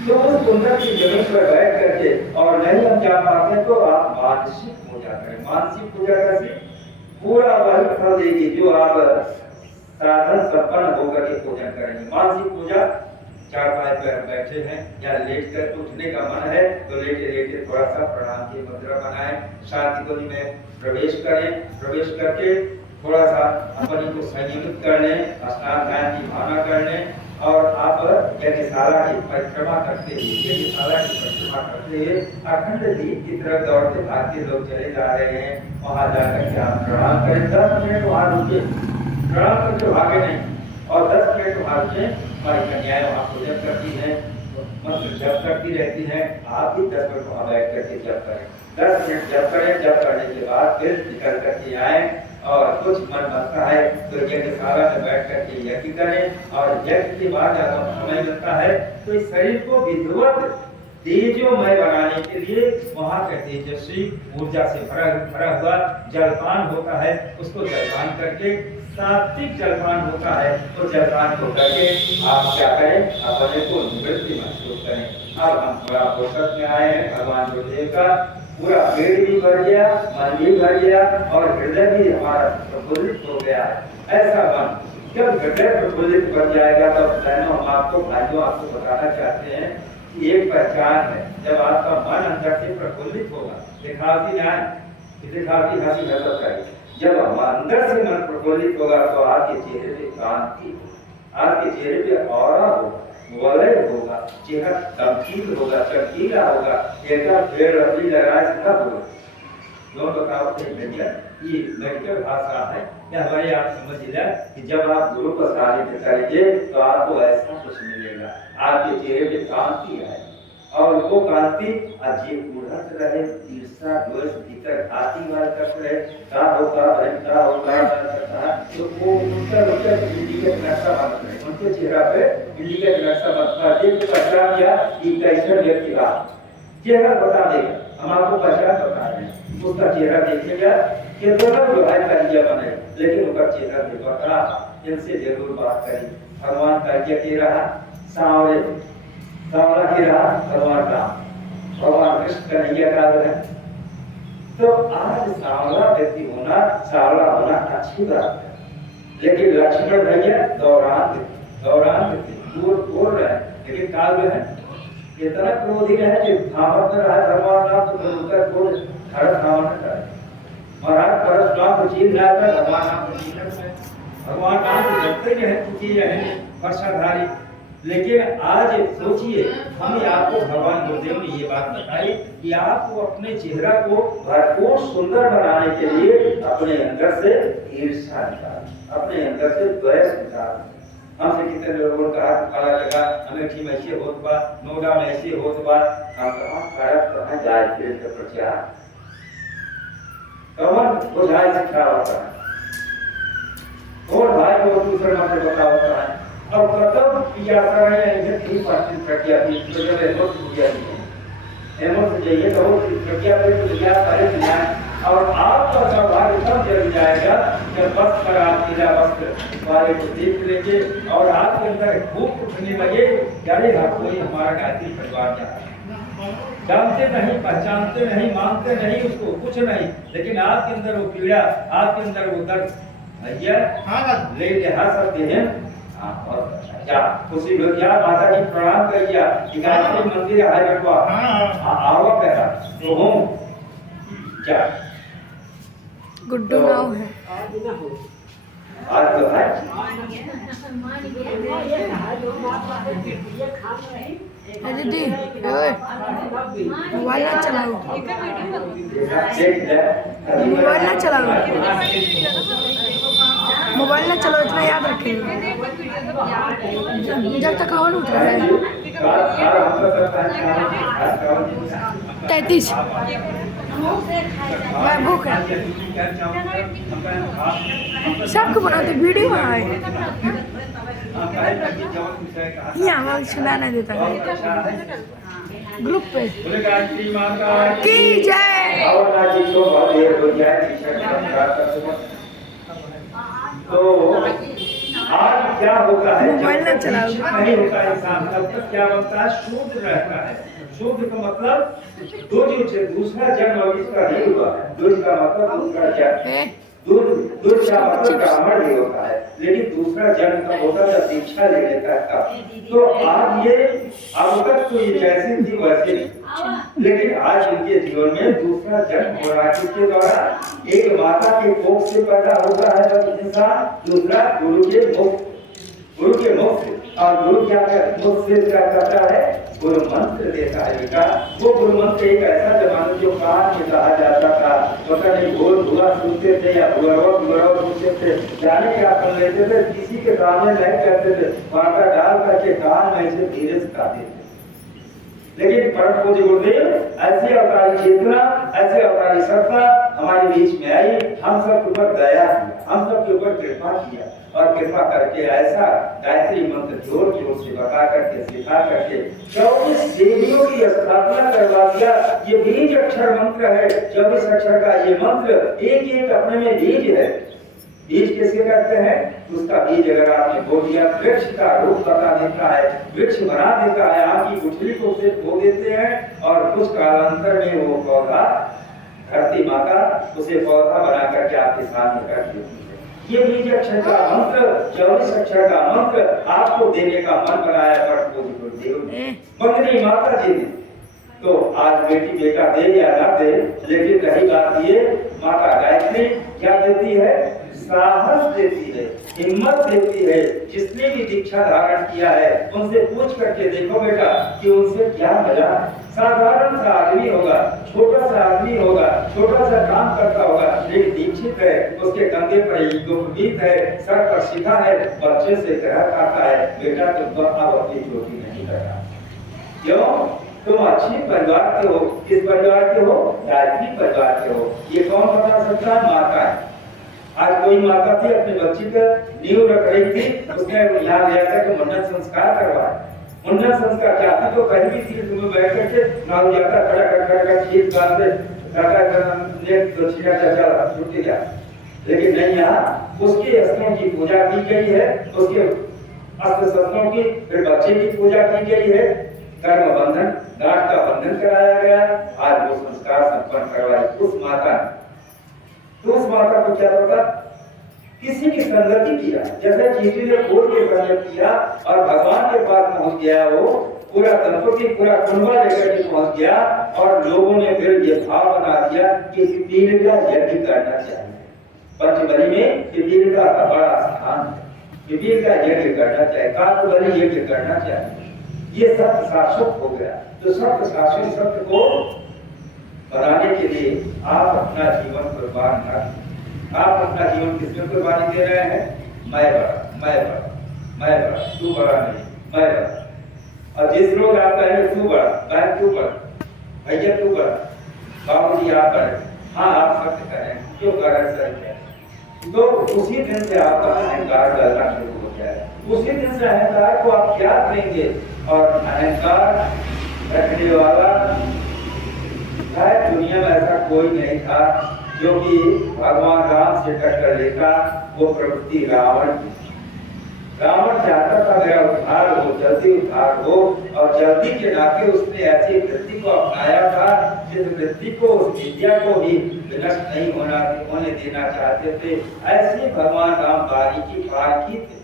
तो उस कुंदन की जमीन पर बैठ करके और नहीं हम जा पाते तो आप मानसिक पूजा करें। मानसिक पूजा कैसे? पूरा वही फल देगी जो आप साधन संपन्न होकर के पूजन करेंगे। मानसिक पूजा, चारपाई पर बैठे हैं या लेट कर उठने का मन है तो लेटे लेटे थोड़ा सा प्रणाम की मुद्रा बनाएं, शांति को में प्रवेश करें, प्रवेश करके थोड़ा सा अपने को संयमित कर लें, स्नान ध्यान की भावना कर लें और आप यज्ञशाला की परिक्रमा करते हुए, यज्ञशाला की परिक्रमा करते हुए अखंड दीप की तरफ दौड़ते भागते लोग चले जा रहे हैं। वहां जाकर के आप प्रणाम करें, 10 मिनट वहां रुके, प्रणाम करके भागे नहीं और 10 मिनट वहां रुके। हमारी कन्याएं वहां पूजन करती हैं, मंत्र जप करती रहती हैं, आप भी 10 मिनट वहां बैठ करके जप करें। 10 मिनट जप करें, जप करने के बाद फिर निकल करके आए और कुछ मन बनता है तो यज्ञशाला में बैठ करके यज्ञ करें और यज्ञ के बाद जब समय मिलता है तो इस शरीर को विधिवत तेजोमय बनाने के लिए वहाँ का तेजस्वी ऊर्जा से भरा हुआ जलपान होता है, उसको जलपान करके सात्विक जलपान होता है, तो जलपान को करके आप क्या करें, अपने को निवृत्ति महसूस करें। अब हम थोड़ा फुर्सत में आए हैं, भगवान गुरुदेव का पूरा पेट भी भर गया, मन भी भर गया और हृदय भी हमारा प्रफुल्लित हो गया। ऐसा मन जब हृदय प्रफुल्लित बन जाएगा तो बहनों हम आपको भाइयों आपको बताना चाहते हैं कि एक पहचान है, जब आपका मन अंदर से प्रफुल्लित होगा, दिखावटी न्याय दिखावटी हंसी हंसत है, जब अंदर से मन प्रफुल्लित होगा तो आपके चेहरे पे कांति होगा, आपके चेहरे पे ऑरा होगा, वलय होगा, चेहरा गंभीर होगा, चमकीला होगा, एकदम पेड़ रबड़ी लगाए सब होगा। जो बताओ भैया ये मेडिकल भाषा है, या हमारे आप समझ लिया कि जब आप गुरु को सानिध्य करेंगे तो आपको ऐसा कुछ मिलेगा, आपके चेहरे पे कांति आए और वो कांति अजीब उड़त रहे, ईर्षा द्वेष भीतर घाती वाला करते रहे, का होगा तो वो उनका बिल्ली का नक्शा बनता है, उनके चेहरा पे बिल्ली का नक्शा बनता है। एक पहचान किया कि कैसा व्यक्ति का चेहरा बता देगा, हम आपको पहचान बता रहे हैं, उसका चेहरा देखिएगा कि दोनों जो है करिया बने, लेकिन उसका चेहरा भी बता, इनसे जरूर बात करें। भगवान करिया के रहा, सांवरे सांवरा के रहा, भगवान राम, भगवान कृष्ण कन्हैया का है। तो आज सांवरा व्यक्ति होना, सांवरा होना अच्छी बात है, लेकिन लक्ष्मण भैया दौरान दूर बोल रहे हैं, लेकिन काल में है इतना क्रोधी है कि भावत में रहा भगवान राम तो उनका क्रोध हर भावना करे। महाराज परशुराम को चीन जाता है, भगवान राम को चीन लगता है, भगवान राम को जगते हैं तुझे है वर्षाधारी। लेकिन आज सोचिए, हम आपको भगवान गुरुदेव ने ये बात बताई कि आपको अपने चेहरा को भरपूर सुंदर बनाने के लिए अपने अंदर से ईर्ष्या निकाल, अपने अंदर से द्वेष निकाल। हमसे कितने लोगों ने कहा काला लगा, अमेठी में ऐसे होत बा, नोडा में ऐसे होत बा, हम कहा कहाँ जाए फिर के प्रचार कौन बुझाई सिखा होता है, और भाई को दूसरे नाम से बता होता है। अब कतब पिया कर रहे हैं, ये 3% प्रक्रिया थी, तो जब एमोस पूजा थी, एमोस चाहिए तो वो प्रक्रिया पे तो लिया सारे जाए, और आपका सौभाग्य तब जल जाएगा जब बस कर आप पीला वस्त्र वाले को देख लेंगे और आपके अंदर भूख उठने लगे, अरे हर कोई हमारा गायत्री परिवार जा रहा है, जानते नहीं, पहचानते नहीं, मानते नहीं उसको, कुछ नहीं, लेकिन आपके अंदर वो पीड़ा, आपके अंदर वो दर्द भैया ले लिहाज सकते हैं। और क्या खुशी भैया माता जी प्रणाम करिए, गायत्री मंदिर है बेटवा, आओ कह तो हूँ क्या गुड्डू नाव है आज तो है दीदी, मोबाइल ना चलाओ, मोबाइल ना चलाओ, मोबाइल ना चलाओ, इतना याद रखें जब तक कौन उठ रहा है। 33 मैं भूख है, सबको बनाते वीडियो बनाए, यहाँ वहाँ सुना नहीं देता है ग्रुप पे की जय। तो आज क्या होता है, मोबाइल ना चलाओ, नहीं होता इंसान तब तक क्या बनता है, शुद्ध रहता है। शुद्ध का मतलब दूध से दूसरा जन्म और इसका नहीं हुआ है, दूध का मतलब दूसरा जन्म, दूध का मतलब ब्राह्मण नहीं होता है, लेकिन दूसरा जन्म का होता है दीक्षा ले लेता है। तो आज ये अब तक तो ये जैसी थी वैसे, लेकिन आज इनके जीवन में दूसरा जन्म हो रहा है, जिसके द्वारा एक माता के कोख से पैदा होता है जब इंसान, दूसरा गुरु के मुख से, और गुरु क्या मुख से क्या करता है, गुरु मंत्र देता है बेटा। वो गुरु मंत्र एक ऐसा जमाना जो कान में कहा जाता था, पता नहीं भोर भुआ सुनते थे या भुआ सुनते थे, जाने क्या कर लेते थे, किसी के सामने नहीं करते थे, वाटा डाल करके कान में से धीरे से गाते थे। लेकिन परम पूज्य गुरुदेव ऐसी अवतारी चेतना, ऐसे अवतारी सत्ता हमारे बीच में आई, हम सब के ऊपर दया किया, हम सब के ऊपर कृपा किया, और कृपा करके ऐसा गायत्री मंत्र जोर जोर से बता करके सिखा करके 24 देवियों की स्थापना करवा दिया। ये बीज अक्षर मंत्र है, 24 अक्षर का ये मंत्र एक एक अपने में बीज है। बीज किसके कहते हैं? उसका बीज अगर आपने बो दिया वृक्ष का रूप बता देता है, वृक्ष बना देता है। आपकी गुठली को उसे बो देते हैं और कुछ कालांतर में वो पौधा, धरती माता उसे पौधा बना करके आपके सामने रख देती है। ये बीज अक्षर का मंत्र, 24 अक्षर का मंत्र आपको देने का मन बनाया परम पूज्य गुरुदेव मंगनी माता जी ने। तो आज बेटी बेटा दे या ना दे, लेकिन रही बात ये, माता गायत्री क्या देती है? साहस देती है, हिम्मत देती है। जिसने भी दीक्षा धारण किया है उनसे पूछ करके देखो बेटा कि उनसे क्या मिला। साधारण सा आदमी होगा, छोटा सा आदमी होगा, छोटा सा काम करता होगा, लेकिन दीक्षित है, उसके कंधे पर गीत है, सर पर सीधा है, बच्चे से कह पाता है बेटा तुम अब अपनी चोटी नहीं करना। क्यों? तुम अच्छी परिवार के हो। किस परिवार के हो? गायत्री परिवार के हो। ये कौन बता सकता है? माता है। आज कोई माता थी अपने बच्ची का नींव रख रही थी, उसने यहाँ ले आकर के मुंडन संस्कार करवाया। मुंडन संस्कार क्या थी? तो कहीं भी थी तुम्हें बैठ करके नाव जाता खड़ा कर खींच बांध दे ने तो छिया चाचा छूट गया। लेकिन नहीं, यहाँ उसके अस्त्रों की पूजा की गई है, उसके अस्त्र शस्त्रों की, फिर बच्चे की पूजा की गई है, कर्म बंधन गांठ का बंधन कराया गया। आज वो संस्कार संपन्न करवाई उस माता ने। तो उस माता को क्या पता? किसी की संगति किया, जैसे चीटी ने खोल के संगत किया और भगवान के पास पहुंच गया। वो पूरा दंपति पूरा कुंभा लेकर के पहुंच गया और लोगों ने फिर ये भाव बना दिया कि पीर का यज्ञ करना चाहिए। पंचबली में पीर का बड़ा स्थान है, पीर का यज्ञ करना चाहिए, काकबली यज्ञ करना चाहिए। ये सत्य शाश्वत हो गया। तो सत्य शाश्वत सत्य को बनाने के लिए आप अपना जीवन कुर्बान कर। आप अपना जीवन किसमें कुर्बानी दे रहे हैं? मैं बड़ा, तू बड़ा नहीं, मैं बड़ा। और जिस लोग आप कहेंगे तू बड़ा, बहन तू बड़ा, भैया तू बड़ा, बाबूजी आप बड़े, हाँ आप सत्य करें, क्यों कर रहे सर? तो उसी दिन से आपका अहंकार डरना शुरू हो जाए। उसी दिन से अहंकार को आप त्याग देंगे और अहंकार रखने वाला शायद दुनिया में ऐसा कोई नहीं था जो कि भगवान राम से टक्कर लेता। वो प्रवृत्ति रावण चाहता था मेरा उद्धार हो, जल्दी उद्धार हो, और जल्दी के नाते उसने ऐसी वृत्ति को अपनाया था जिस वृत्ति को, उस विद्या को ही विनष्ट नहीं होने देना चाहते थे। ऐसे भगवान राम बारीकी पारखी थे,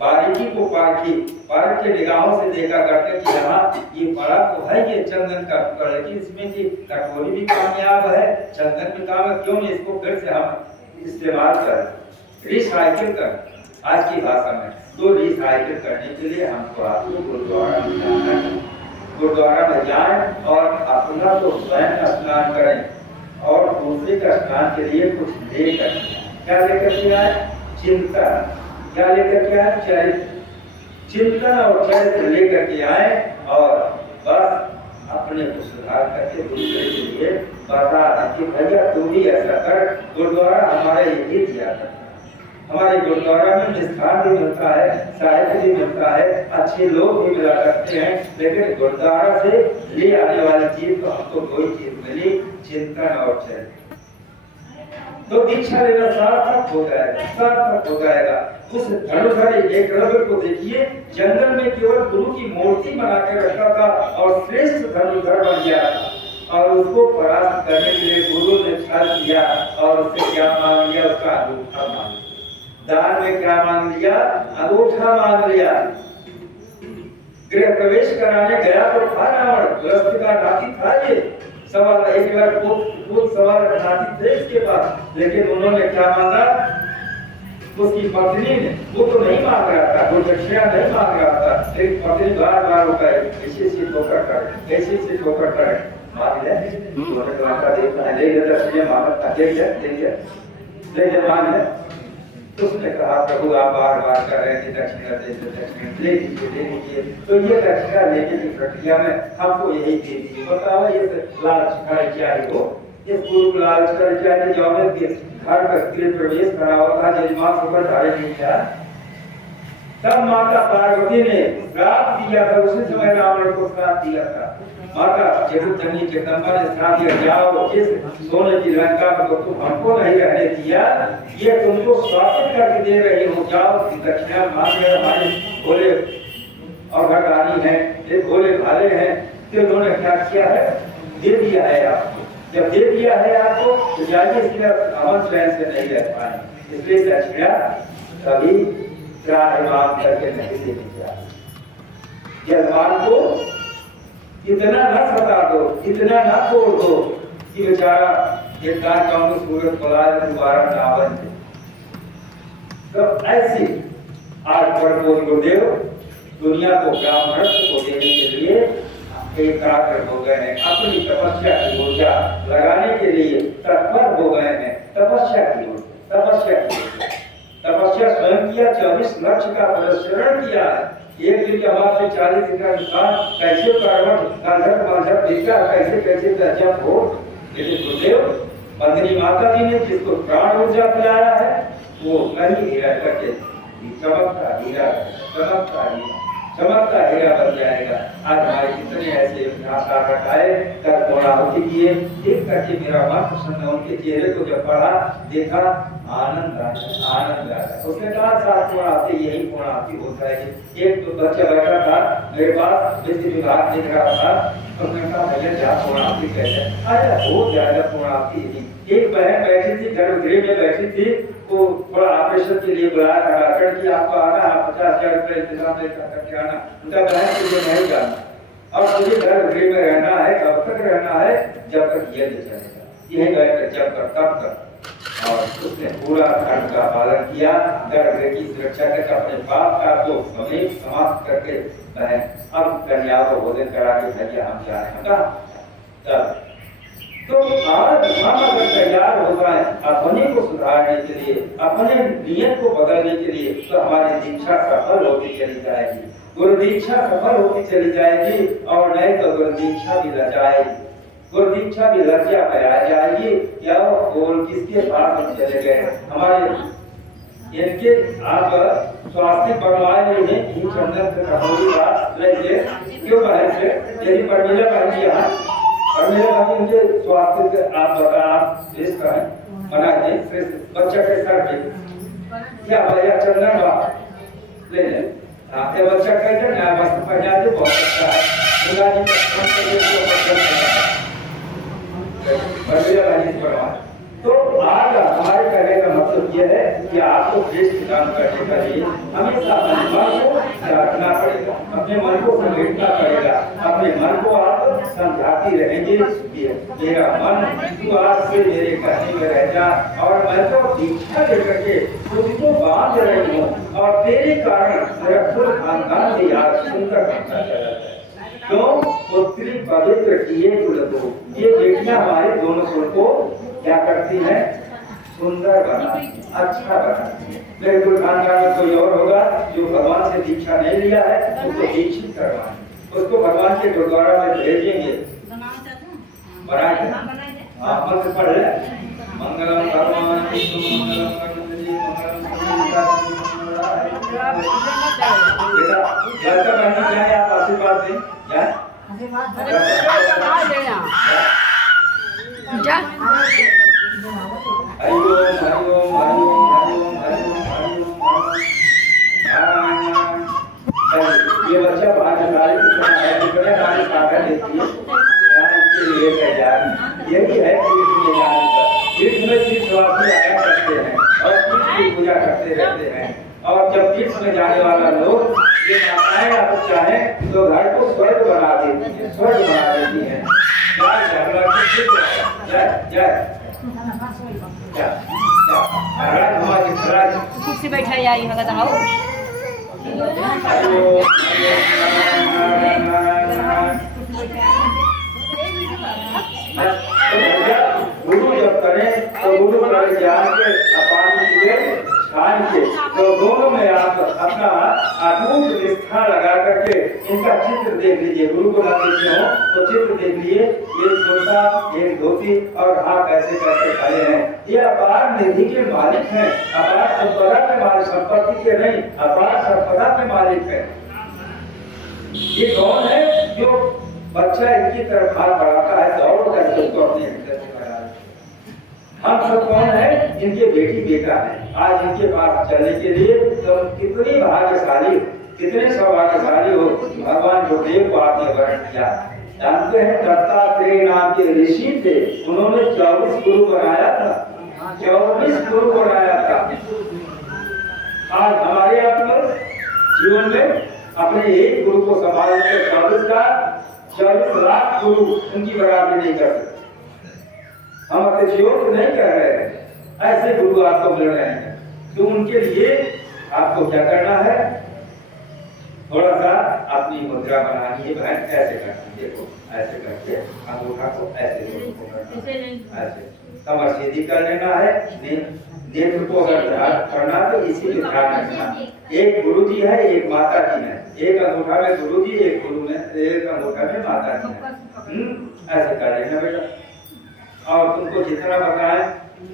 बारीकी को पारख के निगाहों से देखा करते कि यहाँ ये बड़ा तो है ये चंदन का टुकड़ा, लेकिन इसमें की कटोरी भी कामयाब है, चंदन भी काम है, क्यों नहीं इसको फिर से हम इस्तेमाल करें, रिसाइकिल करें। आज की भाषा में तो रिसाइकिल करने के लिए हमको आपको गुरुद्वारा में जाना है। गुरुद्वारा में जाएं और अपना तो स्वयं स्नान करें और दूसरे का स्नान के लिए कुछ लेकर, क्या लेकर के आए? चिंतन। क्या लेकर के आए? चरित्र। चिंतन और चरित्र लेकर के आए और बस अपने को सुधार करके दूसरे के लिए बता दें कि भैया तू भी ऐसा कर। गुरुद्वारा हमारे यही दिया था। हमारे गुरुद्वारा में निष्ठान भी मिलता है, साहित्य भी मिलता है, अच्छे लोग भी मिला करते हैं, लेकिन गुरुद्वारा से ले आने वाली चीज तो हमको कोई चीज मिली, चिंतन और चरित्र। तो दीक्षा लेना सार्थक हो जाएगा, सार्थक हो जाएगा। उस धनुधर एकलव्य को देखिए, जंगल में केवल गुरु की मूर्ति बना के रखा था और श्रेष्ठ धनुधर बन गया था। और उसको परास्त करने के लिए गुरु ने छल किया और उससे क्या मांग लिया? उसका अंगूठा मांग लिया। दान में क्या मांग लिया? अंगूठा मांग लिया। गृह प्रवेश कराने गया तो था रावण, गृहस्थ का नाती था ये, सवाल एक बार बहुत सवाल नाती थे इसके पास, लेकिन उन्होंने क्या मांगा? उसकी पत्नी ने, वो तो नहीं मांग रहा था, वो दक्षिणा नहीं मांग रहा था, लेकिन पत्नी बार वो कहे ऐसे ठोकर कर, ऐसे ठोकर कर, मांग ले, तुम्हारे द्वार का देखना है, ले ले दक्षिणा मांगता, ले ले मांग ले। उसने कहा प्रभु आप बार कर रहे हैं कि दक्षिणा ले लीजिए। तो ये दक्षिणा लेने की प्रक्रिया में हमको यही दे दीजिए। बताओ ये लालच क्या है? वो इस गुरु लालच कर चाहे जाओ में घर का गृह प्रवेश करा हुआ था जजमान होकर धारे नहीं किया। तब माता पार्वती ने श्राप दिया था, उसी समय रावण को श्राप दिया था। माता जगदम्बा जगदम्बा ने श्राप दिया, जाओ जिस सोने की लंका को तुम हमको नहीं रहने दिया, ये तुमको स्वागत करके दे रही हो, जाओ दक्षिणा मांग हमारे भोले और भगवानी है, ये भोले भाले हैं, तो उन्होंने क्या किया है, दे दिया है आपको। जब दे दिया है आपको तो जाइए, इसलिए अमन स्वयं से नहीं रह पाए, इसलिए दक्षिणा कभी त्राहिमाम करके नहीं देनी चाहिए। जलवान को इतना न सता दो, इतना न तोड़ दो कि बेचारा एक गाय का सूरज खुला दोबारा ना बन जाए। तो ऐसी आज पर गुरुदेव दुनिया को ब्राह्मण को देने के लिए एकाग्र हो गए हैं, अपनी तपस्या की ऊर्जा लगाने के लिए तत्पर हो गए हैं। तपस्या की तपस्या स्वयं किया, 24 लक्ष का परिश्रम किया है। एक दिन के बाद से 40 दिन का इंसान कैसे करवट देखा, कैसे कैसे जब हो। लेकिन गुरुदेव मंदिरी माता जी ने जिसको प्राण ऊर्जा पिलाया है वो नहीं हीरा करके चमकता हीरा बन जाएगा। आज हमारे कितने ऐसे अभ्यास आए कर पूर्णाहुति किए, देख करके मेरा मन प्रसन्न, उनके चेहरे को जब पढ़ा देखा आनंद आया। उसने कहा साथ पूर्णाहुति यही पूर्णाहुति होता है। एक तो बच्चा बैठा था मेरे पास, बिजली विभाग देख रहा था, उसने कहा भैया क्या पूर्णाहुति कहते हैं, अरे हो जाएगा पूर्णाहुति। एक बहन बैठी थी गर्भगृह में बैठी थी, वो थोड़ा ऑपरेशन के लिए बुलाया था डॉक्टर की, आपको आना है 50,000 रुपये इंतजाम करके आना। उनका बहन तुझे नहीं जाना और तुझे गर्भगृह में रहना है, कब तक रहना है, जब तक ये चलेगा, यही बैठकर जब तक तब तक। और उसने पूरा धर्म का पालन किया, गर्भगृह की सुरक्षा करके अपने बाप का तो समय समाप्त करके बहन अब कन्या को भोजन करा के भैया हम जा रहे हैं। तो आज हम अगर तैयार हो जाए अपने को सुधारने के लिए, अपने नियत को बदलने के लिए, तो हमारी दीक्षा सफल होती चली जाएगी, गुरु दीक्षा सफल होती चली जाएगी। और नहीं तो गुरु दीक्षा भी लजाएगी, गुरु दीक्षा भी लज्जा पाई जाएगी। या वो बोल किसके पास हम चले गए, हमारे इनके आप स्वास्थ्य बनवाए नहीं है, ये चंदन से कहोरी बात लेके क्यों बहन से यदि परमिला बहन यहाँ और मेरे बाकी मुझे स्वास्थ्य से आप बता, आप लिस्ट करें बना दें, फिर बच्चा के सर पे क्या भैया चंदन बात ले लें। ये बच्चा कहते हैं ना वस्त्र पहना दे, बहुत अच्छा है। दुर्गा जी तो आज हमारे कहने का मतलब यह है कि आपको श्रेष्ठ काम करने के लिए हमेशा मन को रखना पड़ेगा, अपने मन को समेटना पड़ेगा, अपने मन को आप समझाती रहेंगे कि मेरा मन तू आज से मेरे कहने में रह जा, और मैं तो दीक्षा लेकर के तुझको बांध रही हूँ और तेरे कारण मेरा पूरा खानदान भी आज सुंदर बनता चला जाए। क्यों? पुत्री पवित्र किए कुल को, ये बेटियां हमारे दोनों कुल को क्या करती है, सुंदर बना, अच्छा बनाती है। मेरे कुल खानदान में कोई और होगा जो भगवान से दीक्षा नहीं लिया है, उसको दीक्षित करवाएं, उसको भगवान के गुरुद्वारा में भेजेंगे, बनाए हाँ मंत्र पढ़ ले, मंगलम भगवान विष्णु मंगलम गणपति मंगलम बेटा घर का बहनी जाए, आप आशीर्वाद दें जाए जा हरिओम हरिओम हरिओम हरिओम हरिओम हरिओम। ये बच्चा भाग्यशाली कितना है, कितने हमारी ताकत देती है यहाँ इसके लिए तैयार। यही है तीर्थ में जाने का, तीर्थ में तीर्थवासी आया करते हैं और तीर्थ की पूजा करते रहते हैं। और जब तीर्थ में जाने वाला लोग ये माताएं आप चाहे तो घर को स्वर्ग बना देती है, स्वर्ग बना देती है। कुर्सी बैठा जाई भगत आओ गुरु जब करें तो गुरु कर ज्ञान के अपान किए छान के, तो दोनों में आप अपना अटूट निष्ठा लगा करके इनका चित्र देख लीजिए। गुरु को ना देखे हो तो चित्र देख लीजिए, ये कुर्ता, एक धोती और हाथ ऐसे करके खड़े हैं। ये अपार निधि के मालिक हैं, अपार संपदा के मालिक, संपत्ति के नहीं, अपार संपदा के मालिक है। ये कौन है जो बच्चा इनकी तरफ हाथ बढ़ाता है दौड़ करके उसको अपने हृदय से लगा लेता है। हम सब कौन है? इनके बेटी बेटा है। आज इनके पास चलने के लिए तो कितनी भाग्यशाली, कितने सौभाग्यशाली हो। भगवान गुरुदेव को आपने वर्ण किया। जानते हैं दत्तात्रेय नाम के ऋषि थे, उन्होंने 24 गुरु बनाया था, 24 गुरु बनाया था। आज हमारे अपने जीवन में अपने एक गुरु को संभालने के 24 लाख गुरु उनकी बराबरी नहीं कर सकते। हम अतिशयोक्ति नहीं कर रहे हैं, ऐसे गुरु आपको मिल रहे हैं। तो उनके लिए आपको क्या करना है? थोड़ा सा अपनी मुद्रा बनानी है। बहन ऐसे करना, देखो ऐसे करके अंगूठा को ऐसे ऐसे कमर सीधी कर लेना है। नेत्र को अगर ध्यान करना तो इसी में ध्यान रखना। एक गुरु जी है, एक माता जी है। एक अंगूठा में गुरु जी, एक गुरु में, एक अंगूठा में माता जी है। ऐसे कर लेना बेटा। और तुमको जितना बताएं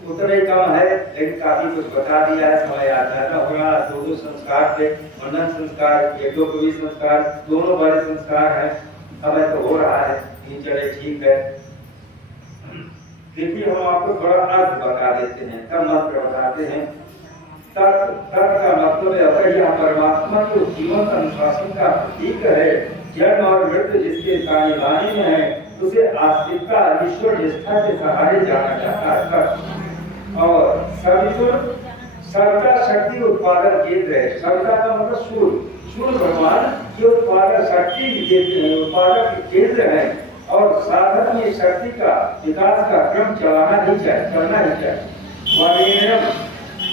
उतना ही कम है, लेकिन काफी कुछ बता दिया है। समय याद रहना होगा। 2 संस्कार थे, मुंडन संस्कार, यज्ञोपवीत संस्कार, दोनों बड़े संस्कार हैं। समय तो हो रहा है, चले ठीक है। देखिए हम आपको थोड़ा अर्थ बता देते हैं, तब मंत्र बताते हैं। तत् का मतलब है अगर यह परमात्मा के जीवन अनुशासन का प्रतीक है। जन्म और मृत्यु जिसके ताने बाने में है उसे आस्तिकता ईश्वर निष्ठा के सहारे जाना जाता है। और सर्वदा शक्ति उत्पादन केंद्र है। सर्वदा का मतलब सूर्य भगवान ये उत्पादन शक्ति देते हैं, उत्पादक केंद्र है। और साधन में शक्ति का विकास का क्रम चलना ही चाहिए।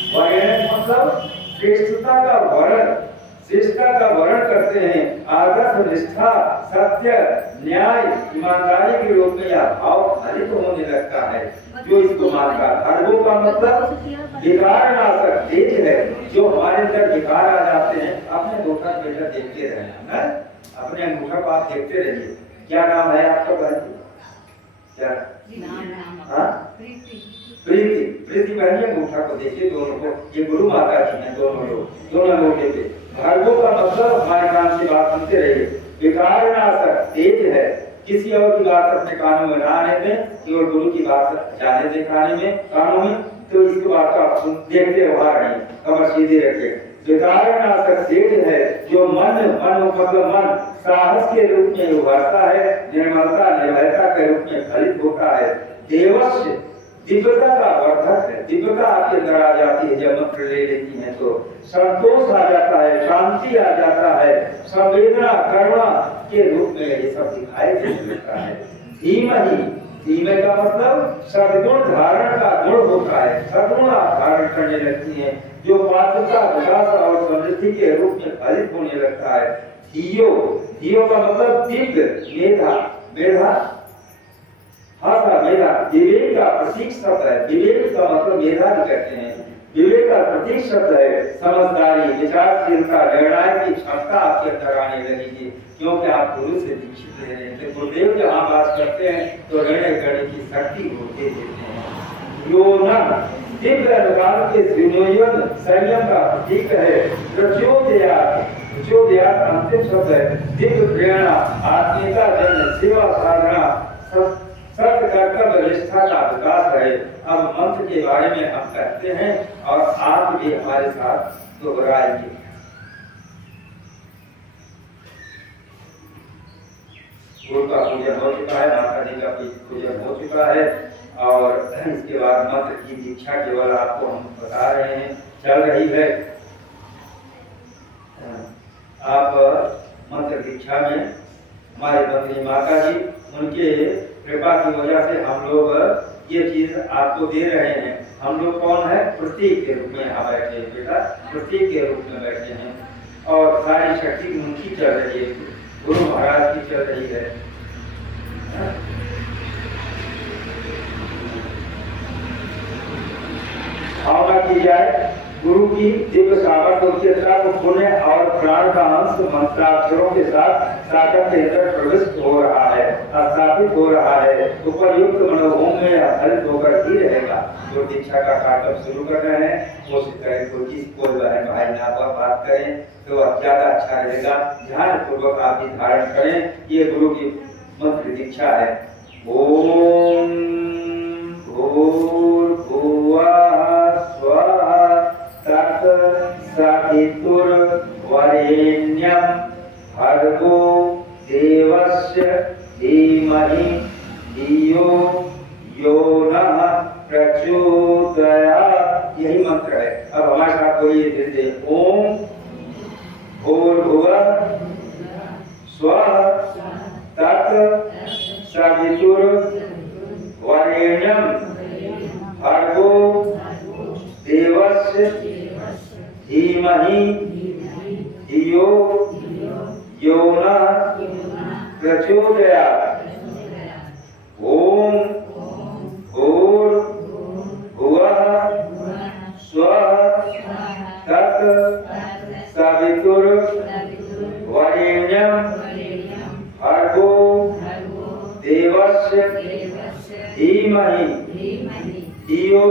वर्ण मतलब श्रेष्ठता का वर्ण करते हैं। आदर्श, निष्ठा, सत्य, न्याय, ईमानदारी के रूप में यह भाव फलित होने लगता है जो इसको मानता है। धर्मों का मतलब विकार नाशक तेज है। जो हमारे अंदर विकार आ जाते हैं, अपने अंगूठा बेटा देखते रहना, अपने अंगूठा को आप देखते रहिए। क्या नाम है आपका बहन? क्या प्रीति? प्रीति बहन अंगूठा को देखिए, दोनों को। ये गुरु माता जी हैं, दोनों लोग, दोनों लोग देखे। भार्गव का मतलब हमारे कान से बात सुनते रहिए। विकार नाशक तेज है। किसी और की बात अपने कानों में ना आने दें, केवल गुरु की बात जाने दें कानों में। तो इसके बाद तो आप देखते रहा रहे, कमर सीधी रखें। विकार नाशक तेज है जो मन मतलब मन साहस के रूप में उभरता है, निर्मलता निर्भयता के रूप में फलित होता है। देवस्य दिव्यता का वर्धक है। दिव्यता आपके अंदर आ जाती है जब मंत्र ले लेती है तो संतोष आ जाता है, शांति आ जाता है, संवेदना करुणा के रूप में ये सब दिखाई देता है। धीमे का मतलब सद्गुण धारण का गुण होता है। सद्गुण धारण करने लगती है जो पात्रता, विकास और समृद्धि के रूप में फलित होने लगता है। धियो का मतलब दिव्य, मेधा विवेक का प्रतीक शब्द है। विवेक का मतलब मेधा भी कहते हैं। विवेक का प्रतीक शब्द है। समझदारी, विचारशीलता, निर्णय की क्षमता आपके अंदर आने लगेगी क्योंकि आप गुरु से दीक्षित ले रहे हैं। गुरुदेव जहाँ बात करते हैं तो निर्णय करने की शक्ति गुरुदेव देते हैं। योनम दिव्य अनुगाम के संयोजन संयम का प्रतीक है। प्रचोदयात अंतिम शब्द है। दिव्य प्रेरणा, आत्मीयता, जन्म, सेवा, साधना, सत्य कर्तव्य निष्ठा का विकास है। अब मंत्र के बारे में हम कहते हैं और आप भी हमारे साथ दोहराएंगे। गुरु का पूजन हो चुका है, माता जी का पूजन हो चुका है और इसके बाद मंत्र की दीक्षा केवल आपको हम बता रहे हैं, चल रही है। आप मंत्र दीक्षा में हमारे बंदी माता जी, उनके कृपा की वजह से हम लोग ये चीज आपको दे रहे हैं। हम लोग कौन है? प्रतीक के रूप में यहाँ बैठे हैं बेटा, प्रतीक के रूप में बैठे हैं और सारी शक्ति उनकी चल रही है, गुरु महाराज की चल रही है। भावना की जाए गुरु की दिव्य सामर्थ्य उनके तत्व पुण्य और प्राण का अंश मंत्राक्षरों के साथ साधक के अंदर प्रविष्ट हो रहा है, स्थापित हो रहा है। उपयुक्त मनोभूम में हरित होकर ही रहेगा। जो दीक्षा का कार्यक्रम शुरू कर रहे हैं कोशिश करें कोई बहन भाई ना बात करें तो ज्यादा अच्छा रहेगा। ध्यान पूर्वक आप भी धारण करें। ये गुरु की मंत्र दीक्षा है। ओम भूर्भुवः स्वः तत्सवितुर्वरेण्यं भर्गो देवस्य धीमहि धियो यो नः प्रचोदयात्। यही मंत्र है। अब हमारे साथ बोलिए धीरे धीरे। ओम भूर्भुवः स्वः तत्सवितुर्वरेण्यं भर्गो देवस्य धीमहि धियो यो नः प्रचोदयात्। ओम भूर्भुवः स्वः तत्सवितुर्वरेण्यं भर्गो देवस्य धीमहि धियो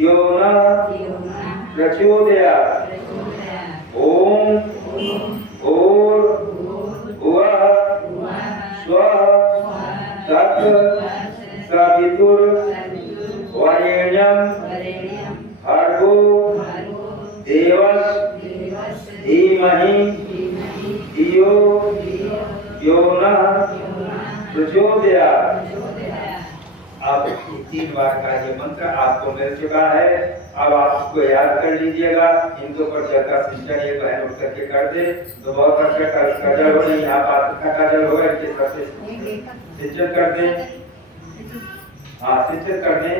यो नः प्रचोदयात्। ओम भूर्भुवः स्वः तत्सवितुर्वरेण्यं भर्गो देवस्य धीमहि धियो यो नः प्रचोदयात्। अब 3 बार का ये मंत्र आपको मिल चुका है। अब आप इसको याद कर लीजिएगा। इनके ऊपर ज्यादा सिंचन ये बहन उठ करके कर दे तो बहुत अच्छा काजल हो नहीं। यहाँ पात्र का काजल होगा इनके सबसे सिंचन कर दें। हाँ सिंचन कर दें।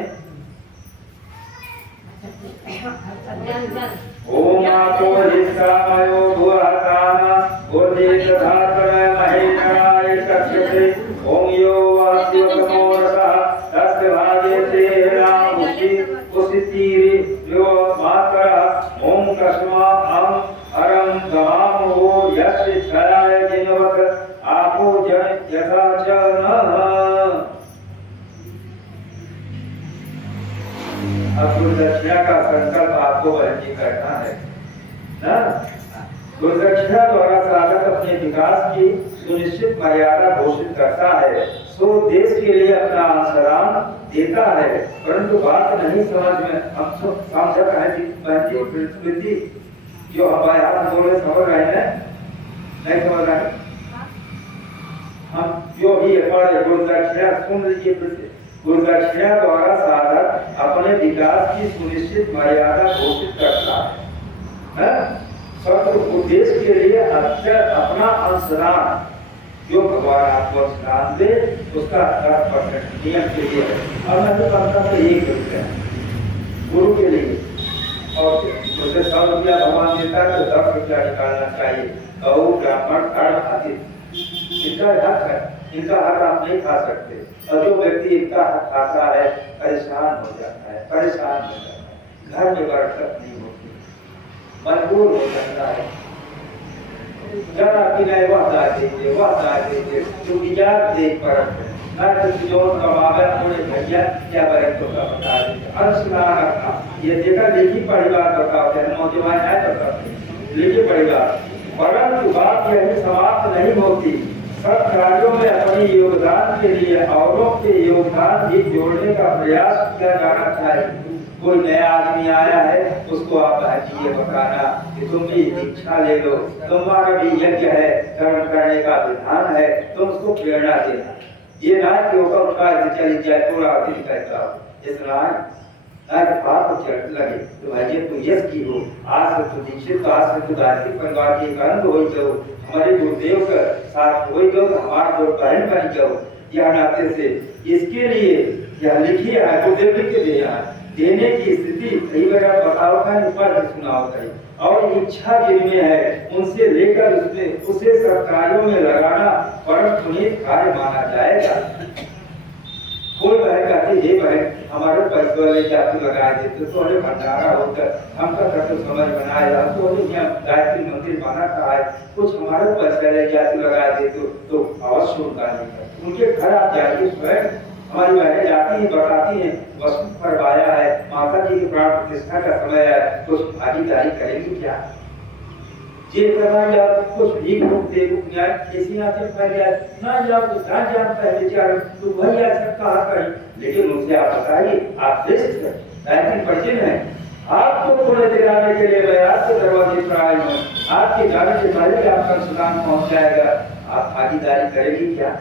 ओम आपो हिस्सामयो भुवहताम उर्जितधातमय महेशाय कक्षते। ओम यो वास्योतमो रसः तस्य भागेते रामुषि उसितीरि यो मातरः। ओम कस्मा अं अरं गमामो यस्य छायाय जिनवत् आपो जन यथा च नः। अब गुरुदक्षिणा का संकल्प आपको बहन जी करना है ना। गुरुदक्षिणा द्वारा साधक अपने विकास की सुनिश्चित मर्यादा घोषित करता है। सो देश के लिए अपना आचरण देता है। परंतु बात नहीं समझ में हम सब समझ रहे हैं वृद्धि जो हमारे हाथ बोले समझ रहे हैं नहीं समझ रहे हैं। हम जो भी गुरुदक्षिणा सुन लीजिए फिर से। गुरुदक्षिणा द्वारा साधक अपने विकास की सुनिश्चित मर्यादा घोषित करता है। सत्य उद्देश्य के लिए अक्षर अपना अंशदान जो भगवान आपको अंशदान दे उसका 10% नियम के लिए है। अब मैं तो कहता हूँ एक रुपया गुरु के लिए और मुझे 100 रुपया भगवान देता है तो 10 रुपया निकालना चाहिए। गौ ब्राह्मण कर्म आदि इनका हक है। इनका हक आप नहीं खा सकते। और जो व्यक्ति इनका हक खाता है परेशान हो जाता है। घर में बरकत नहीं होती, मजबूर हो जाता है। जरा पिनाए वह दाय देते तो विचार देख पर मैं तो जोर कमावे अपने भैया क्या बरक तो का बता देते। अंशदान रखना ये देखा लिखी परिवार बताते हैं। नौजवान है बताते लिखी परिवार। परंतु बात यही समाप्त नहीं होती। सब कार्यों में अपने योगदान के लिए औरों के योगदान भी जोड़ने का प्रयास किया जाना चाहिए। कोई नया आदमी आया है उसको आप ये बताना कि तुम भी दीक्षा ले लो, तुम्हारा भी यज्ञ है, कर्म करने का विधान है, तुम उसको प्रेरणा देना। ये ना कि वो चली जाए पूरा दिन करता इतना पाप चढ़ लगे तो भाई तू यश की हो। आज से तू दीक्षित तो आज से तू दार्शिक परिवार के एक अंग हो जाओ। हमारे गुरुदेव का साथ हो जाओ तो हमारा जो बहन बन जाओ। यह नाते से इसके लिए यह लिखी है गुरुदेव लिख के दिया देने की स्थिति कई बार बताओ का ऊपर सुनाओ कहीं और इच्छा जिनमें है उनसे लेकर उसे सब कार्यों में लगाना परम पुनीत कार्य माना जाएगा। कोई बहन कहती हे बहन हमारे पैसे वाले जाति लगा देते तो हमें भंडारा होता हमका तो समझ बनाया तो यहाँ गायत्री मंदिर बना था है कुछ हमारे पैसे वाले जाति लगा देते तो अवश्य उनका नहीं उनके घर आप जाइए स्वयं हमारी बहनें जाती हैं बताती हैं वस्तु पर आया है माता जी की प्राण प्रतिष्ठा का समय है तो भागीदारी करेंगे क्या ये करना या कुछ भी देवुक न्याय किसी ना से पहले ना या तो ना जानता है विचार तो वही ऐसा कहा कहीं लेकिन मुझे आप बताइए आप श्रेष्ठ हैं गायत्री परिचय है आपको पुण्य दिलाने के लिए मैं आपके दरवाजे पर आया हूँ आपके जाने से पहले ही आपका सुनाम पहुँच जाएगा आप भागीदारी करेंगी क्या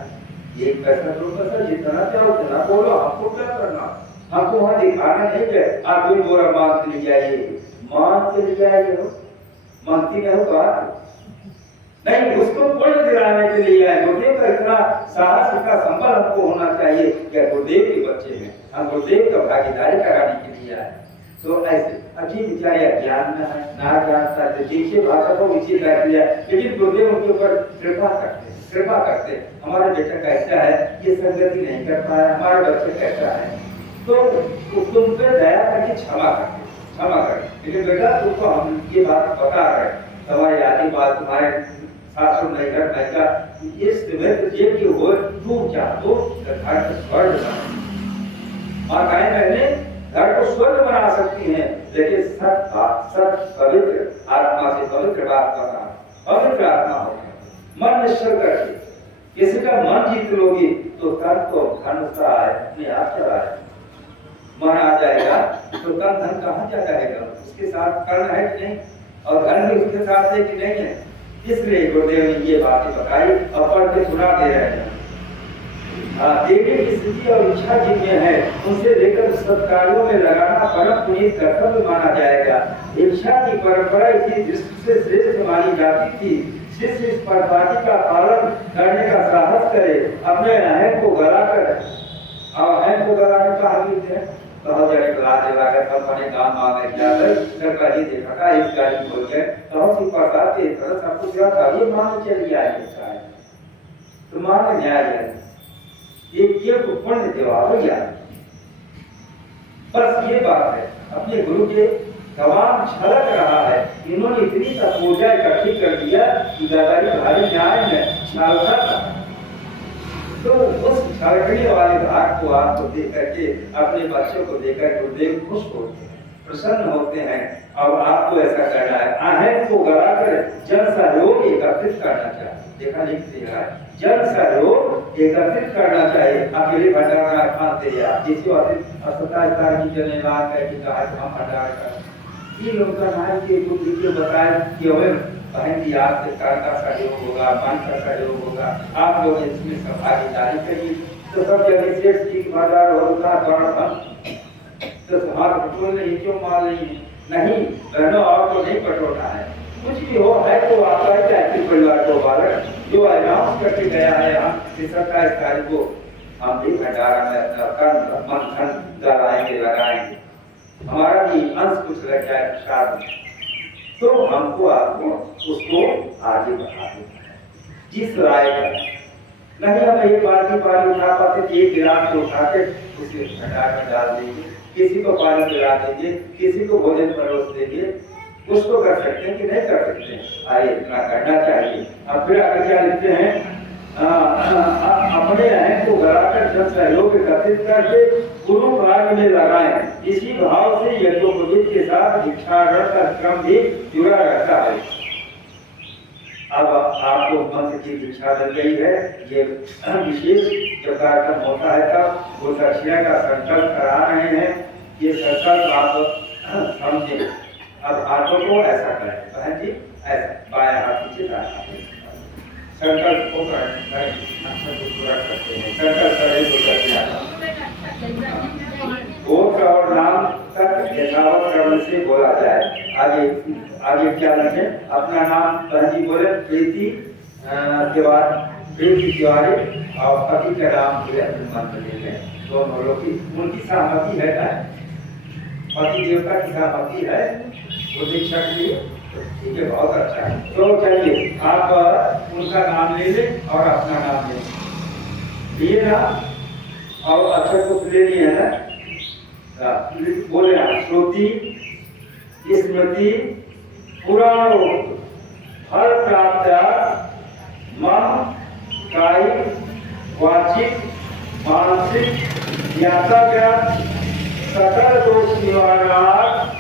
एक पैसा दो पैसा जितना चाहो उतना बोलो आपको क्या करना हमको वहाँ दिखाना नहीं है आप कोई बोरा मांग के ले जाइए हो मानती नहीं हो बात नहीं उसको पुण्य दिलाने के लिए आए गुरुदेव का इतना साहस का संबल हमको होना चाहिए कि गुरुदेव के बच्चे हैं हम गुरुदेव का भागीदारी कराने के लिए आए तो ऐसे अजीब विचार ज्ञान में है ना जानता है जैसे भाषा को इसी रख लिया लेकिन गुरुदेव उनके ऊपर कृपा करते हमारा बेटा कैसा है ये संगति नहीं कर पाया हमारा बच्चा कैसा है तो तुम पे दया करके क्षमा कर लेकिन बेटा तुमको हम ये बात बता रहे तुम्हारी आदि बात तुम्हारे सासुर नहीं घर नहीं का इस में ये कि हो तू क्या तो घर को स्वर्ग माताएं बहने घर को स्वर्ग बना सकती हैं लेकिन सत पवित्र आत्मा से पवित्र बात करना पवित्र आत्मा होगा मन निश्चल करके किसी का मन जीत लोगी तो तन को धन सा है अपने आप चला है मन आ जाएगा तो तन धन कहाँ जा जाएगा उसके साथ कर्ण है कि नहीं और धन भी उसके साथ है कि नहीं है इसलिए गुरुदेव ने ये बातें बताई और पढ़ के सुना दे रहे हैं देने की स्थिति और इच्छा जिनमें है उनसे लेकर सत्कार्यों में लगाना परम पुनीत कर्तव्य माना जाएगा इच्छा की परंपरा इसी दृष्टि से श्रेष्ठ मानी जाती थी शिष्य इस परंपरा का पालन करने का साहस करे अपने अहम को गलाकर और अहम को गलाने का हाथ है बहुत जने क्लास लगा कर अपने काम मांगे जाकर सरकारी देखा था इस गाड़ी खोल के बहुत सी प्रकार के तरह सब कुछ रखा ये मान चलिए आए है तो मान न्याय है ये को पुण्य देवालो यार बस ये बात है अपने गुरु के तमाम छलक रहा है इन्होंने इतनी तपोजा इकट्ठी कर दिया कि दादाजी भारी न्याय में छलका था तो उस छलकने वाले भाग को आपको देख करके अपने बच्चों को देखकर गुरुदेव खुश होते हैं प्रसन्न होते हैं और आपको ऐसा करना है आहत को गलाकर जन सहयोग एकत्रित करना चाहिए देखा लिख दिया है जन सहयोग एकत्रित करना चाहिए अकेले भंडारा खाते या जिस अस्पताल की जने लाग करके कहा हम भंडारा कर ये लोग का नाम के कुछ वीडियो बताए कि हमें बहन जी आपसे कार का सहयोग होगा मन का सहयोग होगा आप लोग इसमें भागीदारी करिए तो सब जगह सेठ जी बाजार होगा द्वारा तो हाथ पटोल नहीं क्यों मार रही नहीं बहनों और तो नहीं पटोना है कुछ भी हो है तो आता है चाहे परिवार को बालक जो अनाउंस करके गया है हम 27 तारीख को हम भी भंडारा में अपना तन मन धन लगाएंगे हमारा भी अंश कुछ लग जाए प्रसाद तो हमको आपको उसको आगे बढ़ा देना जिस राय का नहीं हम एक बाल्टी पानी उठा पाते एक गिलास को उठा के उसे भंडार में डाल देंगे किसी को पानी पिला देंगे किसी को भोजन परोस देंगे कुछ तो कर सकते हैं कि नहीं कर सकते आइए इतना करना चाहिए अब फिर आगे क्या लिखते हैं अपने अहम को गलाकर जन सहयोग एकत्रित करके गुरु कार्य में लगाएं इसी भाव से यज्ञोपवीत के साथ भिक्षाटन का क्रम भी जुड़ा रहता है अब आपको मंत्र की दीक्षा मिल गई है ये विशेष जब कार्यक्रम होता है तब वो दक्षिणा का संकल्प करा रहे हैं ये संकल्प आप समझे अब हाथों को ऐसा करें बहन जी ऐसा बाएं हाथ पीछे संकल्प को करें पूरा करते हैं संकल्प करें तो दक्षिणा गोत्र और नाम तक यथावत क्रम से बोला जाए आगे क्या लिखे अपना नाम बहन जी बोले प्रीति तिवारी और पति का नाम बोले अपने मंत्र लेंगे दोनों लोग की उनकी सहमति है ना पति देवता की सहमति है वो दीक्षा के लिए ठीक है बहुत अच्छा है तो चलिए आप उनका नाम ले लें और अपना नाम ले लिए ना और अक्षर कुछ ले लिए है ना, बोले ना, श्रुति स्मृति पुराणोक्त फल प्राप्त मन कायिक वाचिक मानसिक यात्रा सकल दोष निवारणार्थ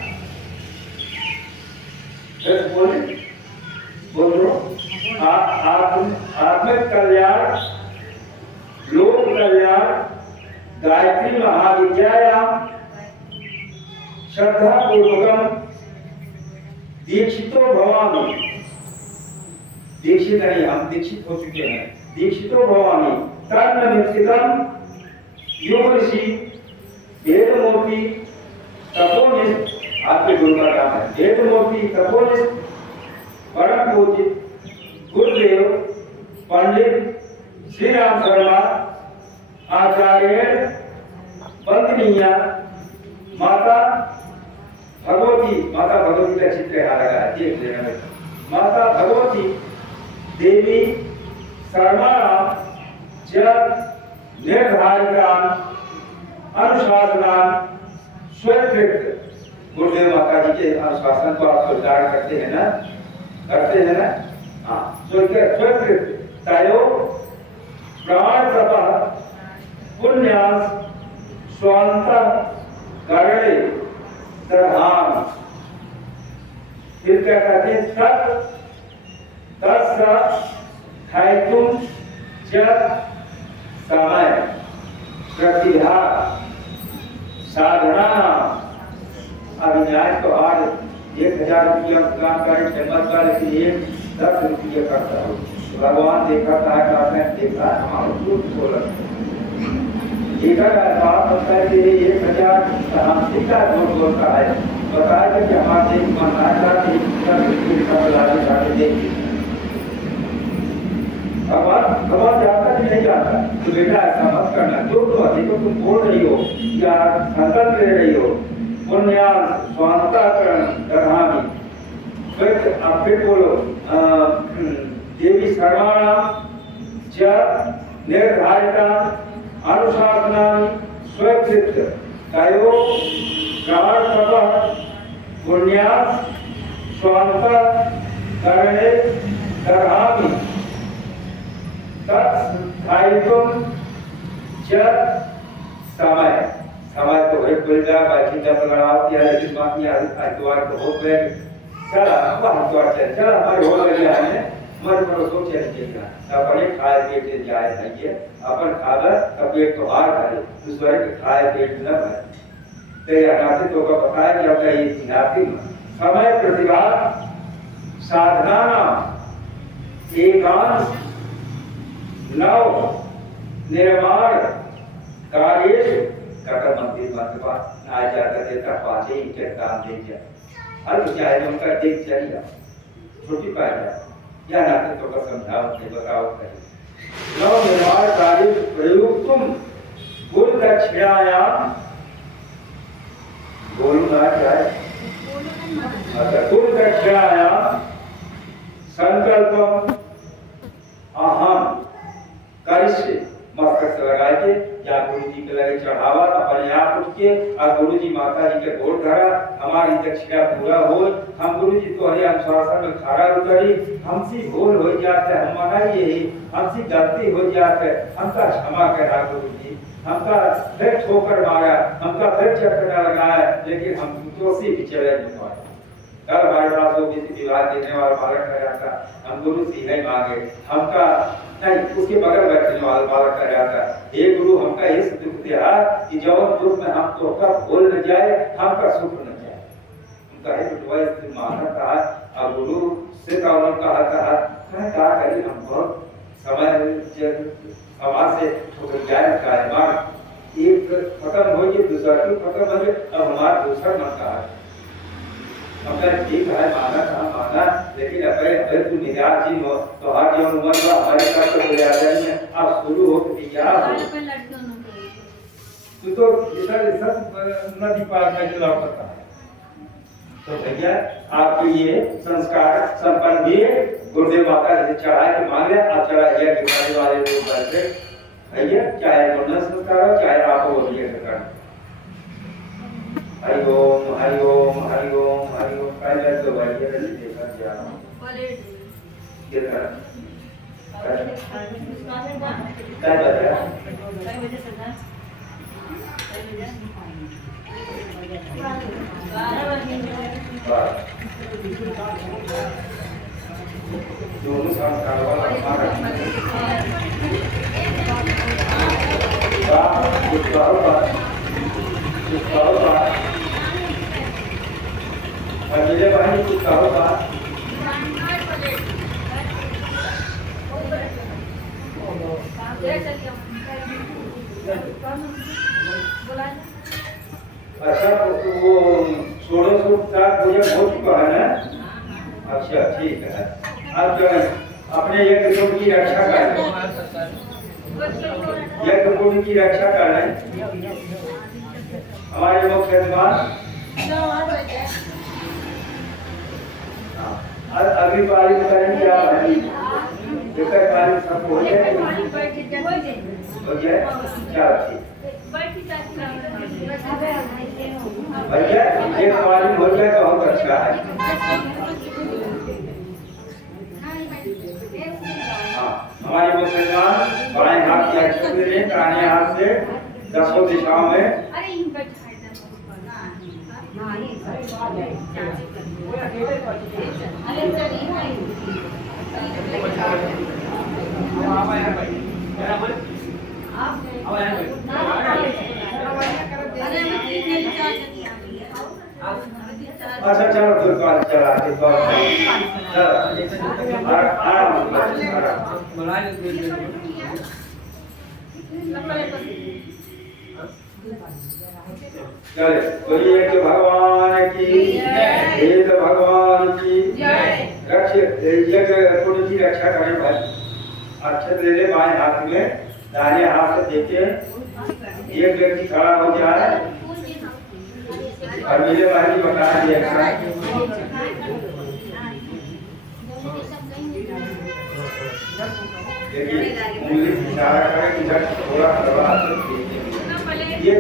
बोलो आत्मिक कल्याण लोक कल्याण गायत्री महाविद्यायाम श्रद्धा पूर्वकम दीक्षितो भवामि। दीक्षित नहीं, हम दीक्षित हो चुके हैं। दीक्षितो भवामि तन्निमित्तम योग ऋषि वेदमूर्ति तपोनिष्ठ, आपके गुरु का नाम है वेदमूर्ति तपोनिष्ठ परम पूजित गुरुदेव पंडित श्री राम शर्मा आचार्य वंदनीय माता भगवती का चित्र यहाँ लगा है, देख लेना में माता भगवती देवी शर्माराम जब निर्धारितान अनुशासनान स्वीकृत। गुरुदेव माता जी के अनुशासन को आप स्वीकार करते हैं ना, हाँ स्वीकृत तयो प्राण तपः पुण्यास स्वांतः करणे दधान। फिर क्या कहते हैं, तत् तस्य हैतुम च समय प्रतिभा साधना। अभिन्यास तो आज 1000 रुपया काम करे फेमस का, लेकिन ये 10 रुपये करता हो। भगवान देखा है, आपने देखा हमारा झूठ बोला, देखा बात होता है कि 1000 हम का झूठ बोलता है। बताया कि हमारे भगवान जानता कि नहीं जानता, तो बेटा ऐसा मत करना, जो तो अधिक तुम बोल रही हो या संकल्प ले रही हो। पुण्यास स्वांताकरण दधामि। फिर बोलो देवी सर्वाणाम च निर्धारिता अनुशासनानि स्वीकृत तयो प्राण तपः पुण्यास स्वांतकरणे दधामि तत्स्थायित्वं च समय। समय तो एक बोल गया बाकी जब लगाओ किया, लेकिन बाकी हरिद्वार तो हो गए, चला हरिद्वार चला हमारे हो गया है मन पर सोचे नहीं चाहिए अपने खाए पेट से जाए नहीं, अपन खाकर तब पेट तो हार करे, दूसरे के खाए पेट न भरे। तेरे अनाथित होगा बताया कि आपका ये ज्ञाति समय प्रतिभा साधना एकांश नव निर्माण कार्य कटर मंदिर मतवा ना जाकर देता पाते के काम दे जा हर चाहे उनका देख चलिए छोटी पाया या ना तो का समझाओ नहीं बताओ कहीं। नव निर्माण कार्य प्रयुक्तुम गुरु दक्षिणायाम बोलूंगा क्या है, अच्छा गुरु दक्षिणायाम संकल्पम अहम करिष्ये। मस्तक से लगा के या गुरु जी के लगे चढ़ावा अपने आप उठ के और गुरु जी माता जी के गोड़ धरा, हमारी दक्षिणा पूरा हो। हम गुरु जी तो हरे अनुशासन में खड़ा उतरी, हमसे भूल हो जाते हम मनाइए, हमसे गलती हो जाते हमका क्षमा करा गुरु जी, हमका फिर ठोकर मारा, हमका फिर चटकना लगाया, लेकिन हम दोषी भी चले नहीं पाए। कल हमारे पास वो किसी विवाह देने वाला बालक कर जाता, हम गुरु से ही मांगे, हमका नहीं उसके बगल बैठने वाला बालक कर जाता, हे गुरु हमका ये दुख दिया कि जब दुख में हम तो का भूल न जाए, हमका सुख न जाए। उनका है तो वह माना था और गुरु से का कहा क्या करें, हम बहुत समय समाज से ठोकर जाए का है मार एक खत्म हो गई, दूसरा क्यों खत्म हो गया, अब हमारा दूसरा मन कहा हमका ठीक है माना, लेकिन अगर तू निराश जी हो तो हर जो उम्र का हमारे साथ तो हो जाता है। अब शुरू हो तो क्या हो, तू तो इधर सब नदी पार में जो लौटता है। तो भैया आपके ये संस्कार संपन्न भी गुरुदेव माता जी चढ़ा के मान लिया, आप चढ़ा दिया दिखाने वाले लोग बैठे भैया चाहे बोलना संस्कार हो चाहे आप बोलिए कर हरि ओम हरि ओम हरि ओम हरि ओम पहले तो भैया ने देखा क्या कितना क्या बताया दोनों संस्कार वाला हमारा कुछ करो बात मेरे भाई कुछ कहो बात अच्छा तो वो 1600 का भोजन हो चुका है ना अच्छा ठीक है अब जो है अपने एक कुटुंब की रक्षा करें एक कुटुंब की रक्षा करें हमारे मुख्य यजमान अभी पाली करें क्या भाई एक पाली सब हो जाए क्या ठीक भैया एक पाली हो जाए तो बहुत अच्छा है हमारे मुसलमान बाएं हाथ की अक्षर ले दाहिने हाथ से 10 दिशाओं में अच्छा चलो फिर कॉल चला के कॉल आराम चले बोलिए कि भगवान की वेद भगवान की पुण्य की रक्षा करें भाई अक्षत ले ले बाएं हाथ में दाहिने हाथ से देखे एक व्यक्ति खड़ा हो जाए और मेरे भाई जी बता दिया देखिए उंगली इशारा करें इधर थोड़ा करवा ये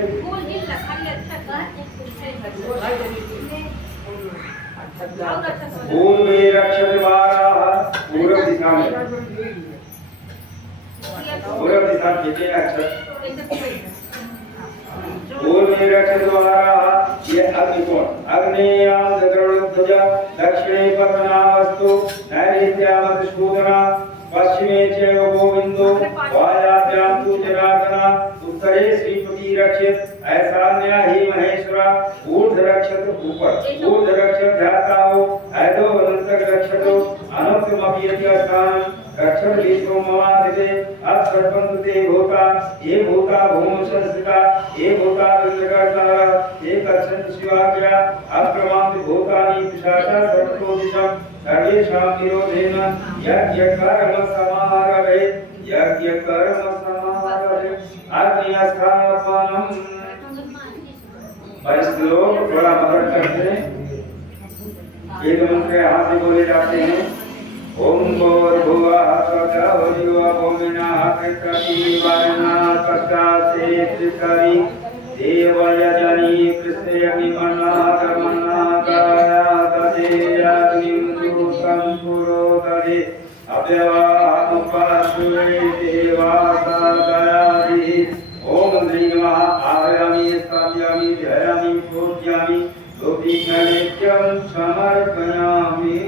पूर्व में रक्षक द्वारा पूर्व दिशा में पूर्व दिशा देखे अक्षर पूर्व में रक्षक द्वारा ये अग्निकोण अग्नेयाम जगरुध्वजा दक्षिणे पतनावस्तु नैऋत्याम शूदना पश्चिमे चैव गोविंदो वायाभ्यां तु जनार्दना उत्तरे श्रीपति रक्षित ऐशान्या ही महेश्वरा ऊर्ध्व रक्षत ऊपर ऊर्ध्व रक्षत ध्याता हो ऐदो अनंतर रक्षतो अनंतमपि स्थान रक्षत विश्व ममादिते अक्षरपंत ते भूता ये भूता भूम संस्थिता ये भूता विग्रहता एक अक्षर शिवाज्ञा अक्रमांत भूतानि पिशाचा सर्वतो दिशा सर्वेषां विरोधेन यज्ञ कर्म समारभे अग्निस्थापनम् वरिष्ठ लोग थोड़ा मदद करते हैं वेद मंत्र यहाँ से बोले जाते हैं ओम भूर्भुवः स्वः भूमिनः कृतः तस्यासे त्रिकरि देवयजनी कृष्णयज्ञमन्नागमन्नागायातदेयाग्निमुखं पुरोदरे अव्यवामुपाश्रुवे देवासादयादि ओम श्री नमः आह्वयामि स्थापयामि ध्यायामि पूजयामि गोपीगणेभ्यं समर्पयामि।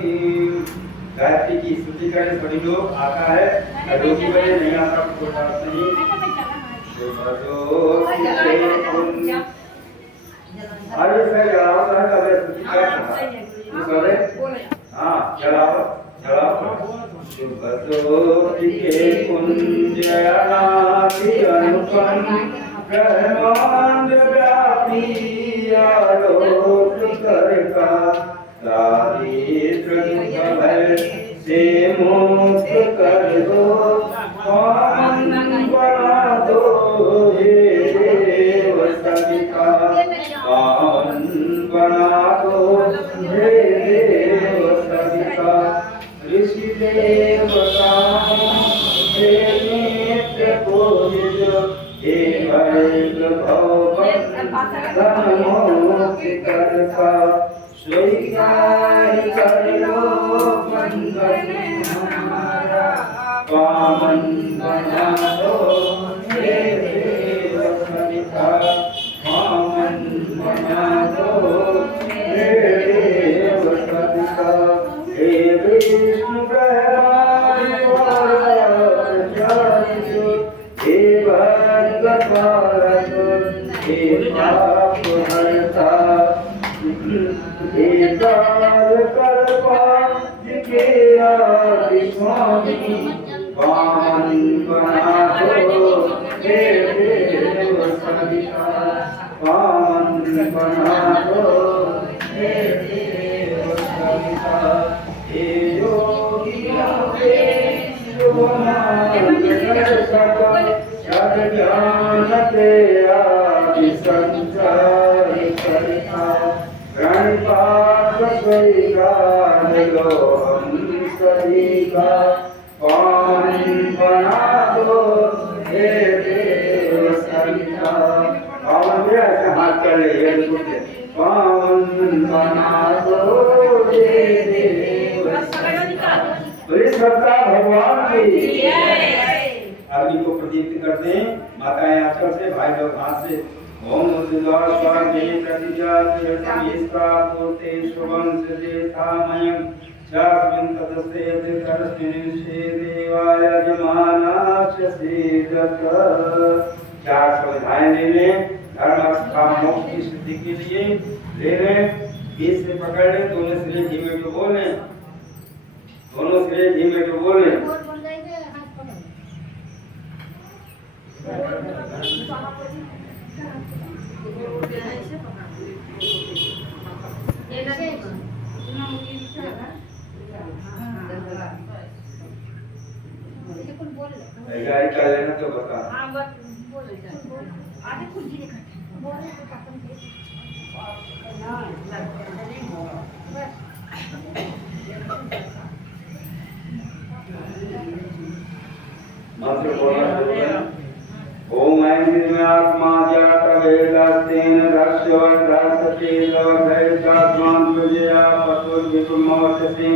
गायत्री की स्तुति करें सभी लोग आता है रोटी बने नहीं आता कोई बात नहीं अरे सर जलाओ सर कब स्तुति करना हाँ जलाओ जलाओ शुभज्योति के कुंजनाति अनुपम ब्रह्मांड व्यापी आलोक करका दारिद्र भय से मुक्त कर दो पावन बना दो हे देव सविता पावन बना दो हे देव सविता ऋषि देवता हे नित्य पूजित भैल भवबंधमोक्षकर्ता स्वीकार कर लो बंधन हमारा पावन बना दो हे देव सविता पावन बना दो हे देव सविता हे विष्णु हे भगवत हे पाप हरता हे काल कल्पा के आदि स्वामी पावन बना दो हे देव सविता पावन बना दो हे देव सविता हे योगियों के शब्द ज्ञान के आदि संसार करता प्रणिपात स्वीकार लो हम सभी का पावन बना दो हे देव सविता पावन भी ऐसे हाथ चले पावन बना दो हे देव सविता भगवान की अग्नि को प्रदीप्त करते हैं माताएं आंचल से भाई लोग हाथ से ओम उद्वार स्वामी प्रतिजात यस्का पूर्ते शुभं सजेतामयं चास्मिन् तदस्ते तस्मिन् श्री देवाय यजमानास्य सेदत चार स्वाध्याय ले लें धर्म आस्था मोक्ष की सिद्धि के लिए ले लें बीच से पकड़ लें दोनों सिरे धीमे को बोलें दोनों सिरे धीमे को बोलें तैयारी कर लेना तो बता आधे कुछ जी देखा मंत्र बोलना शुरू करें ओम ऐं में आत्मा जात वेदास्तेन धस्यवद्धास्तेलवधैर्यात्मान प्रजया पशुर्विपुमवचसे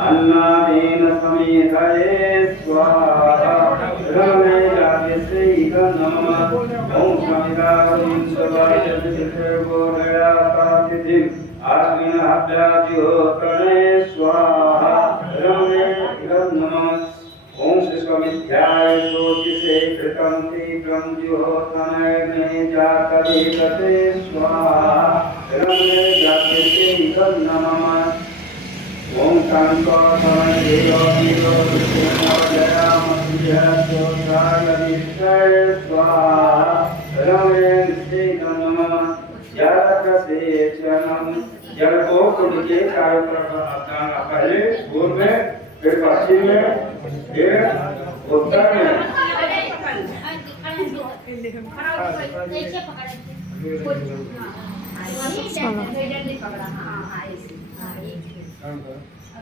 अन्नादेन समेधये स्वाहा रमे जाते नमः ओम समिदावलिं सवाचतिर्गोदया सातिथिं आस्मिन् हव्याज्योतने स्वाहा रमे नमः ओम शिष्यमिध्याय ज्योतिषे कृतं तीव्रं जुहोतनग्ने जातवेदते स्वाहा रमे जाते नमः ओम शांताय देव देव कृष्णोदयामस्याय स्वाहा रमे नमः जलकसेचनम जल को कुंड के चारों तरफ पहले पूर्व में फिर पश्चिम में फिर उत्तर में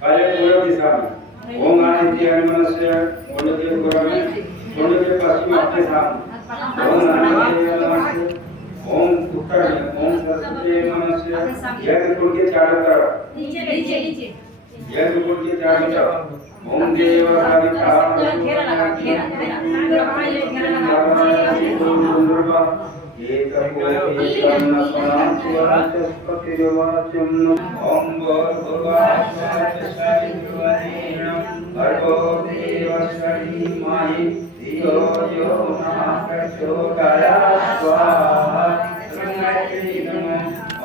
पहले पूर्व दिशा में ओम आदित्य मनस्य कुंड के पूर्व में कुंड के पश्चिम अपने सामने ओम आदित्य मनस्य ओम उत्तर में ओम सरस्वती मनस्य यह कुंड के चारों तरफ नीचे नीचे नीचे यह कुंड के चारों तरफ ओम देव सविता घेरा लगा घेरा ओम भर्गो देवस्वती माहि धियो यो नः प्रचोदयात् स्वाहा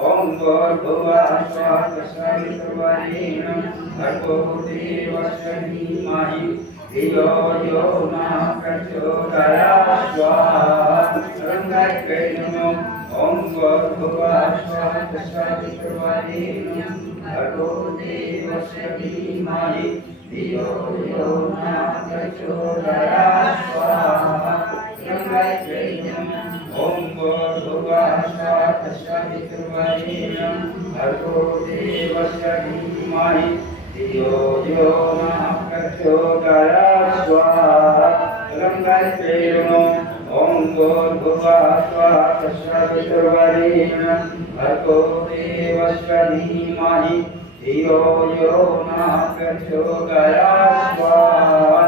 ओम भर्गोवासवितुर्वरेण्यं भर्गो देवस्वती माहि धियो यो नः प्रचोदयात् स्वाहा ओम भर्गोवासवितुर्वरेण्यं भर्गो देवस्वती माहि धियो यो नः प्रचोदयात् स्वाहा ओम भर्गोवासवितुर्वरेण्यं भर्गो देवस्वती माहि धियो यो नः प्रचोदयात् स्वाहा ओम ओम भूर्भुवः स्वः तस्सवितुर्वरेण्यं भर्गो देवस्य धीमहि धियो यो नः प्रचोदयात् स्वाहा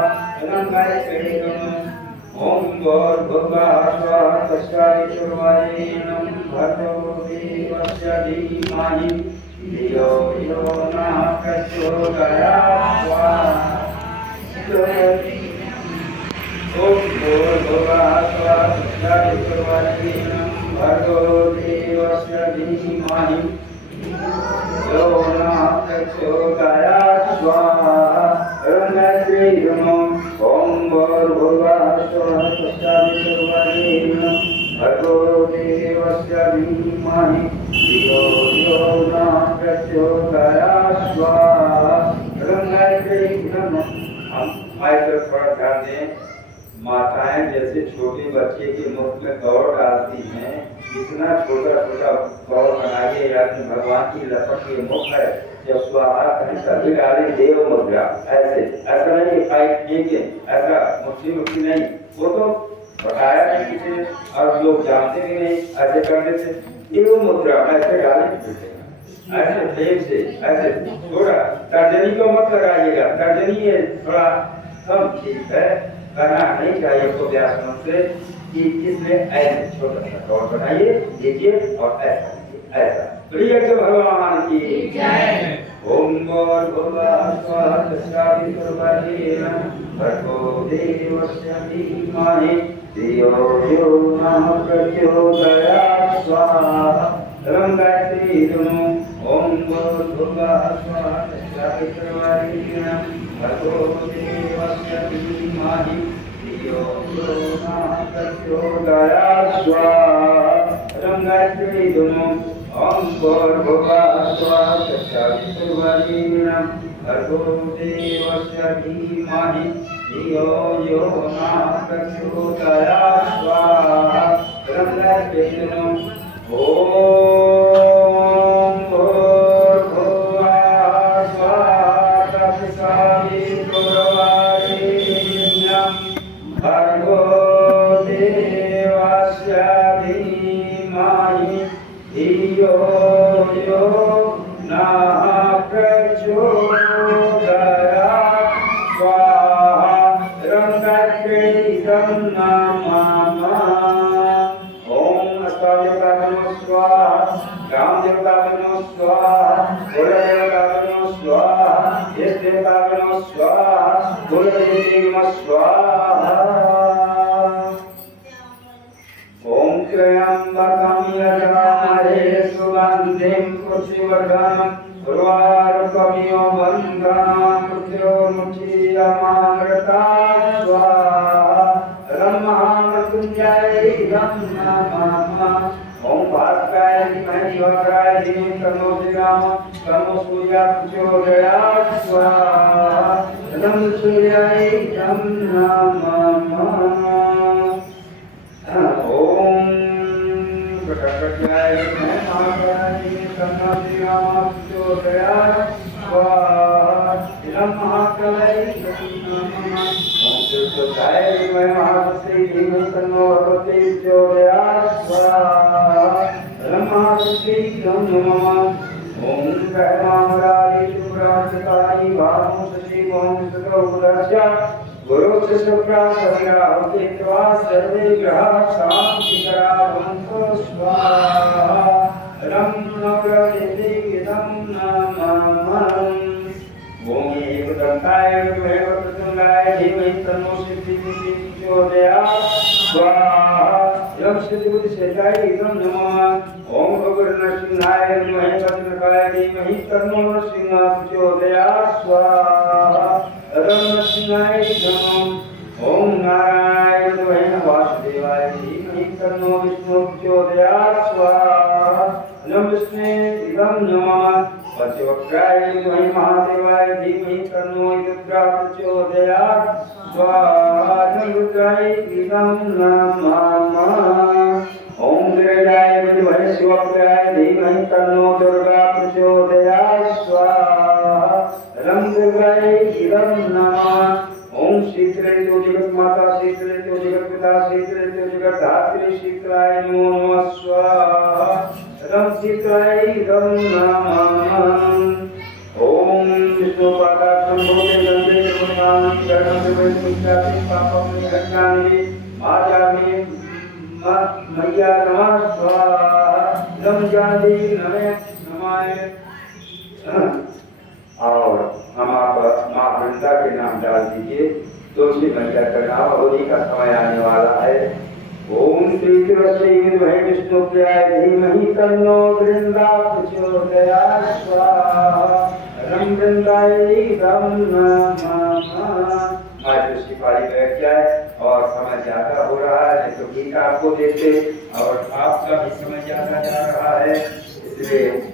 ओम भूर्भुवः स्वः तस्सवितुर्वरेण्यं भर्गो देवस्य धीमहि धियो यो नः प्रचोदयात् स्वाहा ओम भूर्भुवः स्वः तस्सवितुर्वरेण्यं भर्गो देवस्य धीमहि धियो नः प्रचोदयात् स्वाहा ओम भूर्भुवः स्वः तस्सवितुर्वरेण्यं भर्गो देवस्य धीमहि धियो यो नः प्रचोदयात् स्वाहा माइक पर थोड़ा ध्यान दें। माताएं जैसे छोटे बच्चे के मुख में गौर डालती हैं, इतना छोटा छोटा गौर बनाइए या भगवान की लपट के मुख है जब स्वाहा कहीं सभी डाले देव मुद्रा ऐसे ऐसा नहीं फाइट किए ऐसा मुट्ठी नहीं, वो तो बताया नहीं किसी ने और लोग जानते भी नहीं, ऐसे कर देते देव मुद्रा ऐसे डाले ऐसे प्रेम से ऐसे थोड़ा तर्जनी को मत लगाइएगा, तर्जनी है थोड़ा कम ठीक है, करना नहीं चाहिए को व्यास से कि इसमें ऐसे छोटा सा गौर बनाइए लीजिए और ऐसा ऐसा प्रिय के भगवान की जय। ओम भूर्भुवः स्वः तस्सवितुर्वरेण्यं भर्गो देवस्य धीमहि धियो यो नः प्रचोदयात् स्वाहा गायत्री सुनो। ओम भूर्भुवः स्वः तस्सवितुर्वरेण्यं भर्गो देवस्य धीमहि धियो यो नः प्रचोदयात् स्वाहा गायत्री सुनो। ओम भूर्भुवः स्वः तस्सवितुर्वरेण्यं भर्गो देवस्य धीमहि धियो यो नः प्रचोदयात् स्वाहा गायत्री सुनो। ओम भूर्भुवः स्वः तस्सवितुर्वरेण्यं भर्गो देवस्य धीमहि धियो यो नः प्रचोदयात् स्वाहा रंगकृतं नमामः। ओम अस्तादेवताभ्यो स्वाहा रामदेवताभ्यो स्वाहा कुलदेवताभ्यो स्वाहा यज्ञदेवताभ्यो स्वाहा कुलदेवीभ्यो स्वाहा। ओम त्र्यंबकं यजामहे सुगन्धिं पुष्टिवर्धनम् उर्वारुकमिव बन्धनं मृत्योर्मुक्षीयमामृतात् स्वाहा ब्रह्ममृत्युञ्जय नमः। ओम भास्कराय धीमहि दिवाकराय धीमहि तन्नो श्रीरामः तन्नो सूर्यः प्रचोदयात् स्वाहा तन्नो सूर्याय नमः। ओम प्रकटाय महाकाय तन्नो श्रीरामः प्रचोदयात् स्वाहा इदं महाकाय नमः। ओम शिवसुताय महाश्री धीमहि तन्नो भगवती प्रचोदयात् स्वाहा इदं महाश्री नमः। ओम कर्मामरारि शुभ्रांशकारि भानु सचिवं सुखौदस्य गुरु शुक्रा सविरावते त्वा सर्वे ग्रहाः शान्तिकरा भवन्तु स्वाहा रं नवग्रहेति इदं नमः। ओम एकदन्ताय विद्महे वक्रतुण्डाय धीमहि तन्नो सिद्धिः प्रचोदयात् स्वाहा इदं सिद्धिबुद्धिसिद्धाय इदं नमः। ओम भगवन्नरसिंहाय विद्महे वज्रकाय धीमहि तन्नो नरसिंहः प्रचोदयात् स्वाहा इदं नरसिंहाय नमः। ओम नारायणाय विद्महे वासुदेवाय धीमहि तन्नो विष्णुः प्रचोदयात् स्वाहा इदं विष्णुवे इदं नमः। पंचवक्त्राय विद्महे महादेवाय धीमहि तन्नो रुद्रः प्रचोदयात् स्वाहा इदं रुद्राय इदं नमः। ओम वीरजाय विद्महे शिवप्रियाय धीमहि तन्नो दुर्गा प्रचोदयात् स्वाहा इदं दुर्गाय इदं नमः। ओम शीतले तो जगत माता शीतले तो जगत पिता शीतले तो जगत शीतलाय नमो नमः स्वाहा रं शीतलाय रं नमः ओम विष्णुपादाख्यं भूते गंगे पुण्यां गणं वैकुंठापि पापं निहन्यामि मायामि मैया नमः स्वाहा रं जानवी नमाय। और हम आप माँ वृंदा के नाम डाल दीजिए। तुलसी मैया का नाम होली का समय आने वाला है। ओम श्री विद्महे विष्णुप्रियाय धीमहि तन्नो वृंदा प्रचोदयात् स्वाहा रं वृंदाय रं नमः। आज तुलसी पारी बैठ जाए और समय ज्यादा हो रहा है तो गीत आपको देते और आपका भी समय ज्यादा जा रहा है इसलिए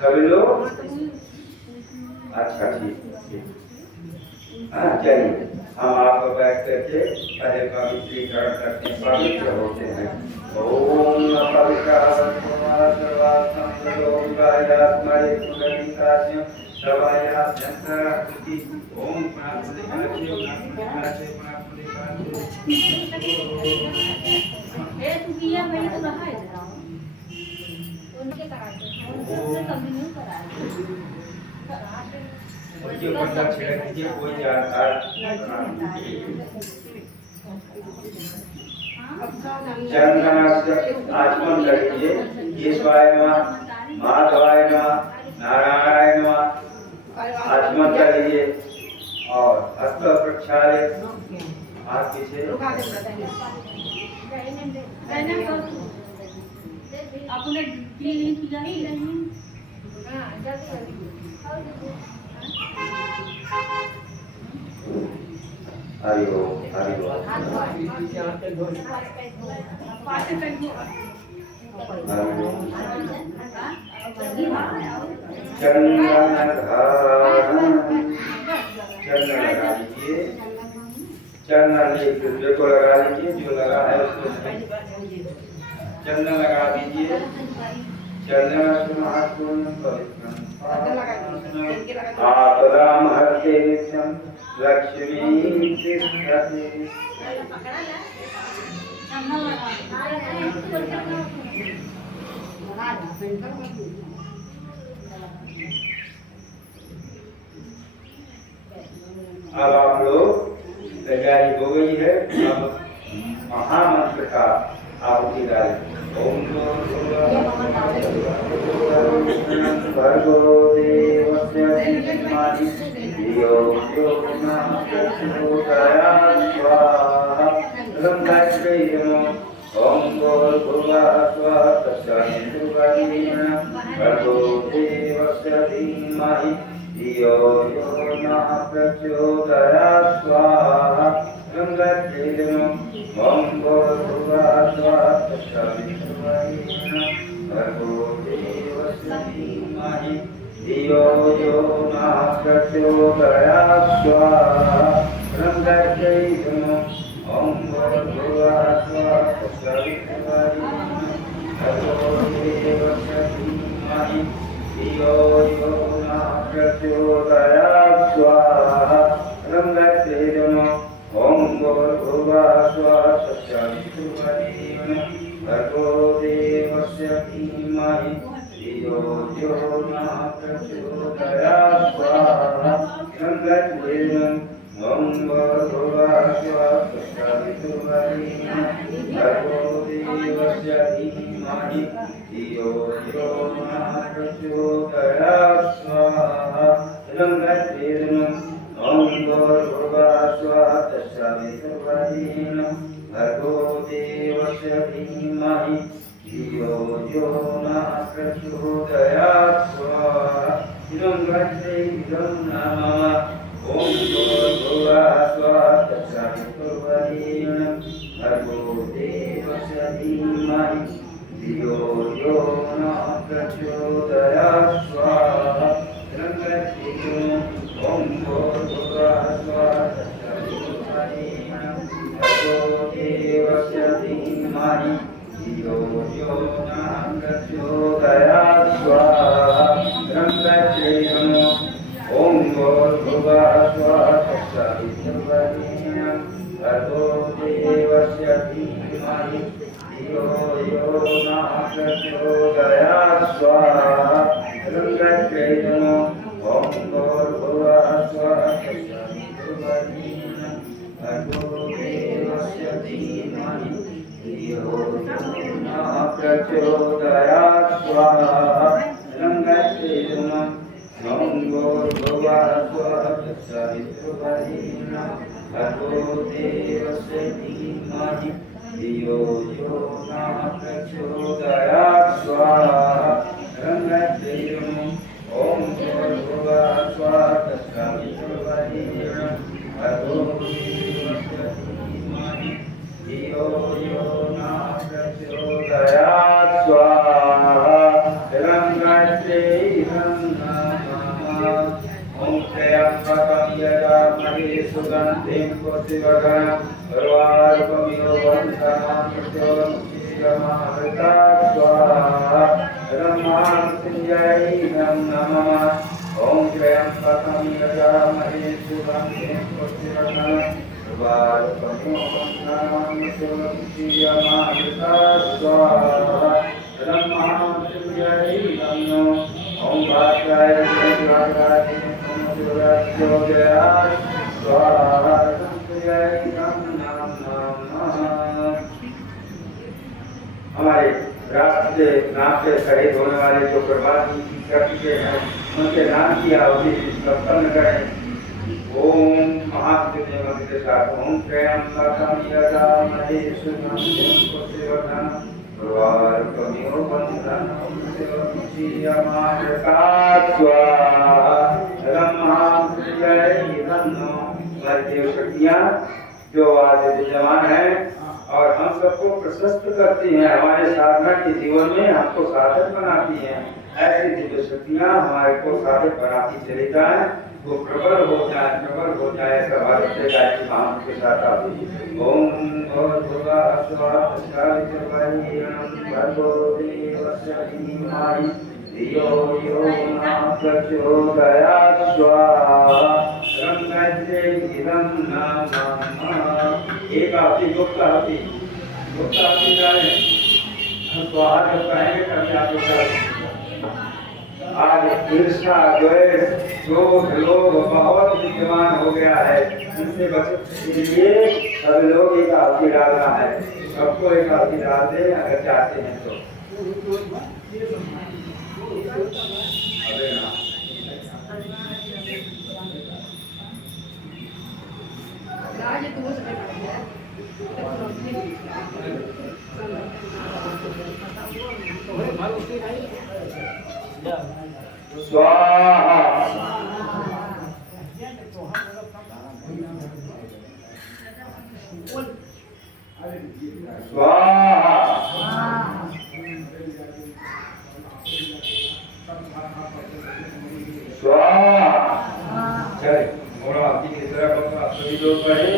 सभी लोग अच्छा ठीक। हाँ चलिए हम आप बैठ करके हरे पवित्रीकरण करते हैं, पवित्र होते हैं। ओम कोई आचमन करिए। ईश्वराय नमः, माधवाय नमः, नारायणाय नमः आचमन करिए और हस्त प्रक्षाल्य हाथ पीछे अपने हरि ओम हरि ओम चंदन लगा लीजिए। चंदन को लगा लीजिए, जो लगा है उसको चंदन लगा दीजिए। चंदन आपदाम हरते नित्यं लक्ष्मी तिष्ठति। अब आप लोग तैयारी हो गई है। अब महामंत्र का आहुति डालें। ओम भर्गो देवस्य धीमहि धियो यो नः प्रचोदयात् स्वाहा रं गायत्री नमः। ओम भूर्भुवः स्वः तत्सवितुर्वरेण्यं भर्गो देवस्य धीमहि धियो यो नः प्रचोदयात् स्वाहा रं गायत्री नमः। ओम भूर्भुवः स्वः तत्सवितुर्वरेण्यं भर्गो देवस्य धीमहि धियो यो नः प्रचोदयात् स्वाहा रं गायत्री नमः। ओम भूर्भुवः स्वः तत्सवितुर्वरेण्यं भर्गो देवस्य धीमहि धियो यो नः प्रचोदयात् स्वाहा रं गायत्री नमः। ओम भूर्भुवः स्वः तत्सवितुर्वरेण्यं भर्गो देवस्य धीमहि धियो यो नः प्रचोदयात् स्वाहा रं गायत्री नमः। भूर्भुवः स्वः तत्सवितुर्वरेण्यं भर्गो देवस्य धीमहि धियो यो नः प्रचोदयात् स्वाहा इदं तत्वेदनम् ॐ भूर्भुवः स्वः तत्सवितुर्वरेण्यं भर्गो देवस्य धीमहि धियो यो नः प्रचोदयात् स्वाहा इदं तत्वेदनं नमः ॐ भूर्भुवः स्वः तत्सवितुर्वरेण्यं भर्गो देवस्य धीमहि धियो यो नः प्रचोदयात् स्वाहा इदं तत्वेदनम् ॐ भूर्भुवः स्वः तत्सवितुर्वरेण्यं भर्गो देवस्य धीमहि धियो यो नः प्रचोदयात् स्वाहा इदं तत्वेदनम् ॐ भूर्भुवः स्वः तत्सवितुर्वरेण्यं भर्गो देवस्य धीमहि धियो यो नः प्रचोदयात् स्वाहा इदं तत्वेदनम् ॐ भूर्भुवः स्वः तत्सवितुर्वरेण्यं भर्गो देवस्य धीमहि धियो यो नः प्रचोदयात् स्वाहा इदं तत्वेदनम् ॐ भूर्भुवः स्वः तत्सवितुर्वरेण्यं भर्गो देवस्य धीमहि धियो यो नः प्रचोदयात् स्वाहा इदं तत्वेदनम् ॐ भूर्भुवः स्वः तत्सवितुर्वरेण्यं भर्गो देवस्य धीमहि धियो यो नः प्रचोदयात् स्वाहा इदं तत्वेदनम् ॐ त्र्यम्बकं यजामहे सुगन्धिं पुष्टिवर्धनम् उर्वारुकमिव बन्धनान् मृत्योर्मुक्षीयमामृतात् स्वाहा इदं महामृत्युञ्जयै नमः ॐ त्र्यम्बकं यजामहे सुगन्धिं पुष्टिवर्धनम् उर्वारुकमिव बन्धनान् मृत्योर्मुक्षीयमामृतात् स्वाहा इदं महामृत्युञ्जयै नमः ॐ भास्कराय विघ्नराजाय प्रचोदयात् स्वाहा हमारे राष्ट्र से नाम से शहीद होने वाले जो प्रभाती कर चुके हैं उनके नाम की आहुति संपन्न करें। ओम महादेव के साथ ओम त्र्यंबकं यजामहे सुगन्धिं पुष्टिवर्धनम् उर्वारुकमिव बन्धनान् मृत्योर्मुक्षीयमामृतात् स्वाहा इदं महामृत्युञ्जयै नमः। हमारी देव शक्तियाँ जो आज विद्यमान है और हम सबको प्रशस्त करती हैं, हमारे साधना के जीवन में हमको साधक बनाती हैं। ऐसी दिव्य शक्तियाँ हमारे को साधक बनाती चली जाए, वो प्रबल हो जाए ऐसा भारत से गायत्री महामंत्र के साथ आती। ओम भूर्भुवः स्वः तत्सवितुर्वरेण्यं भर्गो देवस्य धीमहि धियो यो नः प्रचोदयात् स्वाहा इदं तत्वेदनम् नमः। एक आरती गुप्त आरती जाए स्वाहा जब कहेंगे तभी आप लोग आज ईर्ष्या द्वेष क्रोध लोभ बहुत विद्यमान हो गया है, इससे बचने के लिए सब लोग एक आरती डालना है। सबको एक आरती डाल दे अगर चाहते हैं तो। स्वाहा चले मोड़ा आपकी की तरह आप सभी लोग पढ़े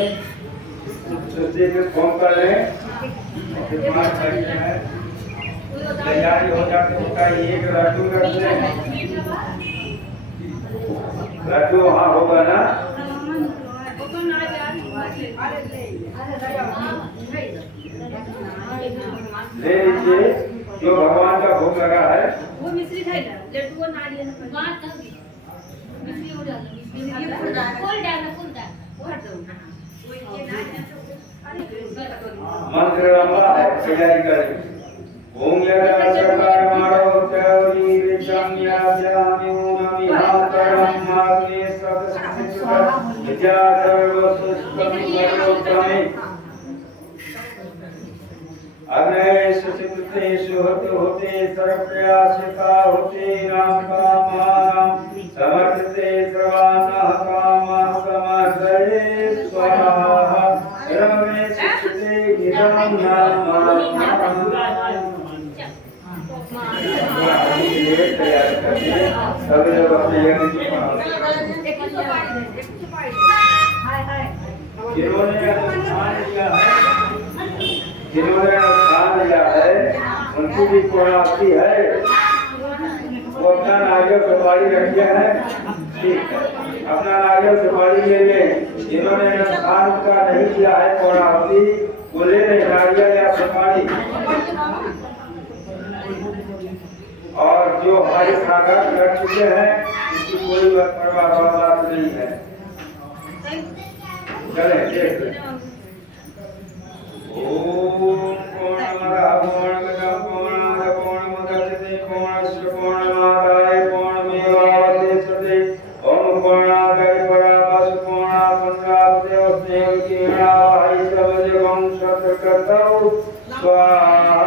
सोचिए कि कौन कर रहे हैं तैयारी हो जाते होता है। एक लड्डू रखते हैं, लड्डू वहाँ होगा ना, ले लीजिए जो भगवान का भोग लगा है। वो मिश्री खाई ना, लड्डू को नारियल मिश्री हो डालो, मिश्री फूल डालो, वो हट दो। मंत्र लंबा है, तैयारी करें। ओम यदा सकर्मणो चौरी ऋषम्याभ्यामि नमिहातरं माग्ने सतसंसिता विद्या सर्वसुष्टमिवरोत्तमे अग्ने सुचित्तेषु होते सर्वप्रयासिता होते नाम कामानां समर्थिते सर्वान्नः कामः समर्दये स्वाहा रमे सुचिते गिरं तैयार करके सब लोग अपने यज्ञ की जिन्होंने स्थान लिया है उनकी भी पूर्णावती है, वो अपना नारियल सुपारी रखिए है, ठीक है, अपना नारियल सुपारी ले लें। जिन्होंने स्थान का नहीं किया है पूर्णावती, वो ले लें नारियल या सुपारी। और जो हमारे सागर कर चुके हैं उसकी कोई परवाह बात नहीं है। चले देख लें। ओम पूर्णमदः पूर्णमिदं पूर्णात् पूर्णमुदच्यते पूर्णस्य पूर्णमादाय पूर्णमेवावशिष्यते। ओम पूर्णादय परावस्तु पूर्णात्मन्याप्त्यवस्तेवकीर्णावाहितवजगं शतकर्तौ स्वाहा।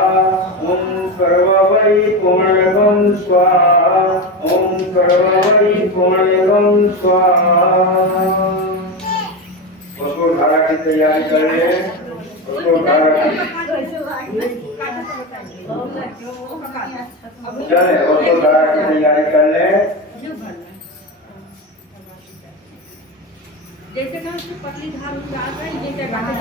ओम सर्ववै पूर्णगं स्वाहा। ओम सर्ववै पूर्णगं स्वाहा। उसको धारा की तैयारी करें। चले उसको धारा की तैयारी कर ले। जैसे कि उसको पतली धार उतार कर ये क्या बात है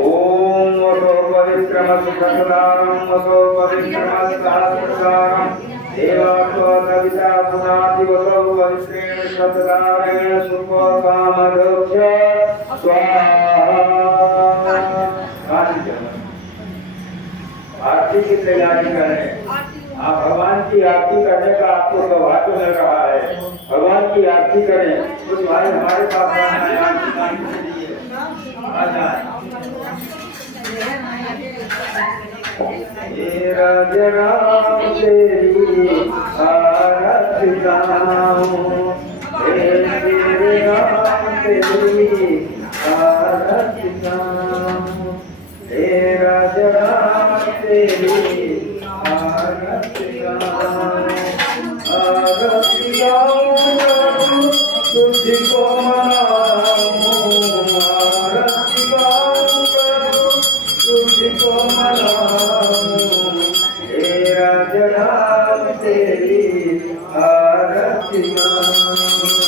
ओम वसो पवित्रम सुखदारं वसो पवित्रम सहस्रदारं देवासो कविता पुनाति वसो पवित्रेण शतदारेण सुखो कामदोक्ष स्वाहा। आरती की तैयारी करें। आप भगवान की आरती करने का आपको सौभाग्य मिल रहा है। भगवान की आरती करें। कुछ भाई हमारे पास आए हैं आरती करने के लिए, आ जाए। हे राजा राम तेरी आरती गाऊं, हे मेरे राम तेरी आरती गाऊं, हे राजा राम तेरी आरती गाऊं, आरती गाऊं तुझको मनाऊं, आरती गाऊं तुझको मनाऊं, हे राजा राम तेरी आरती गाऊं।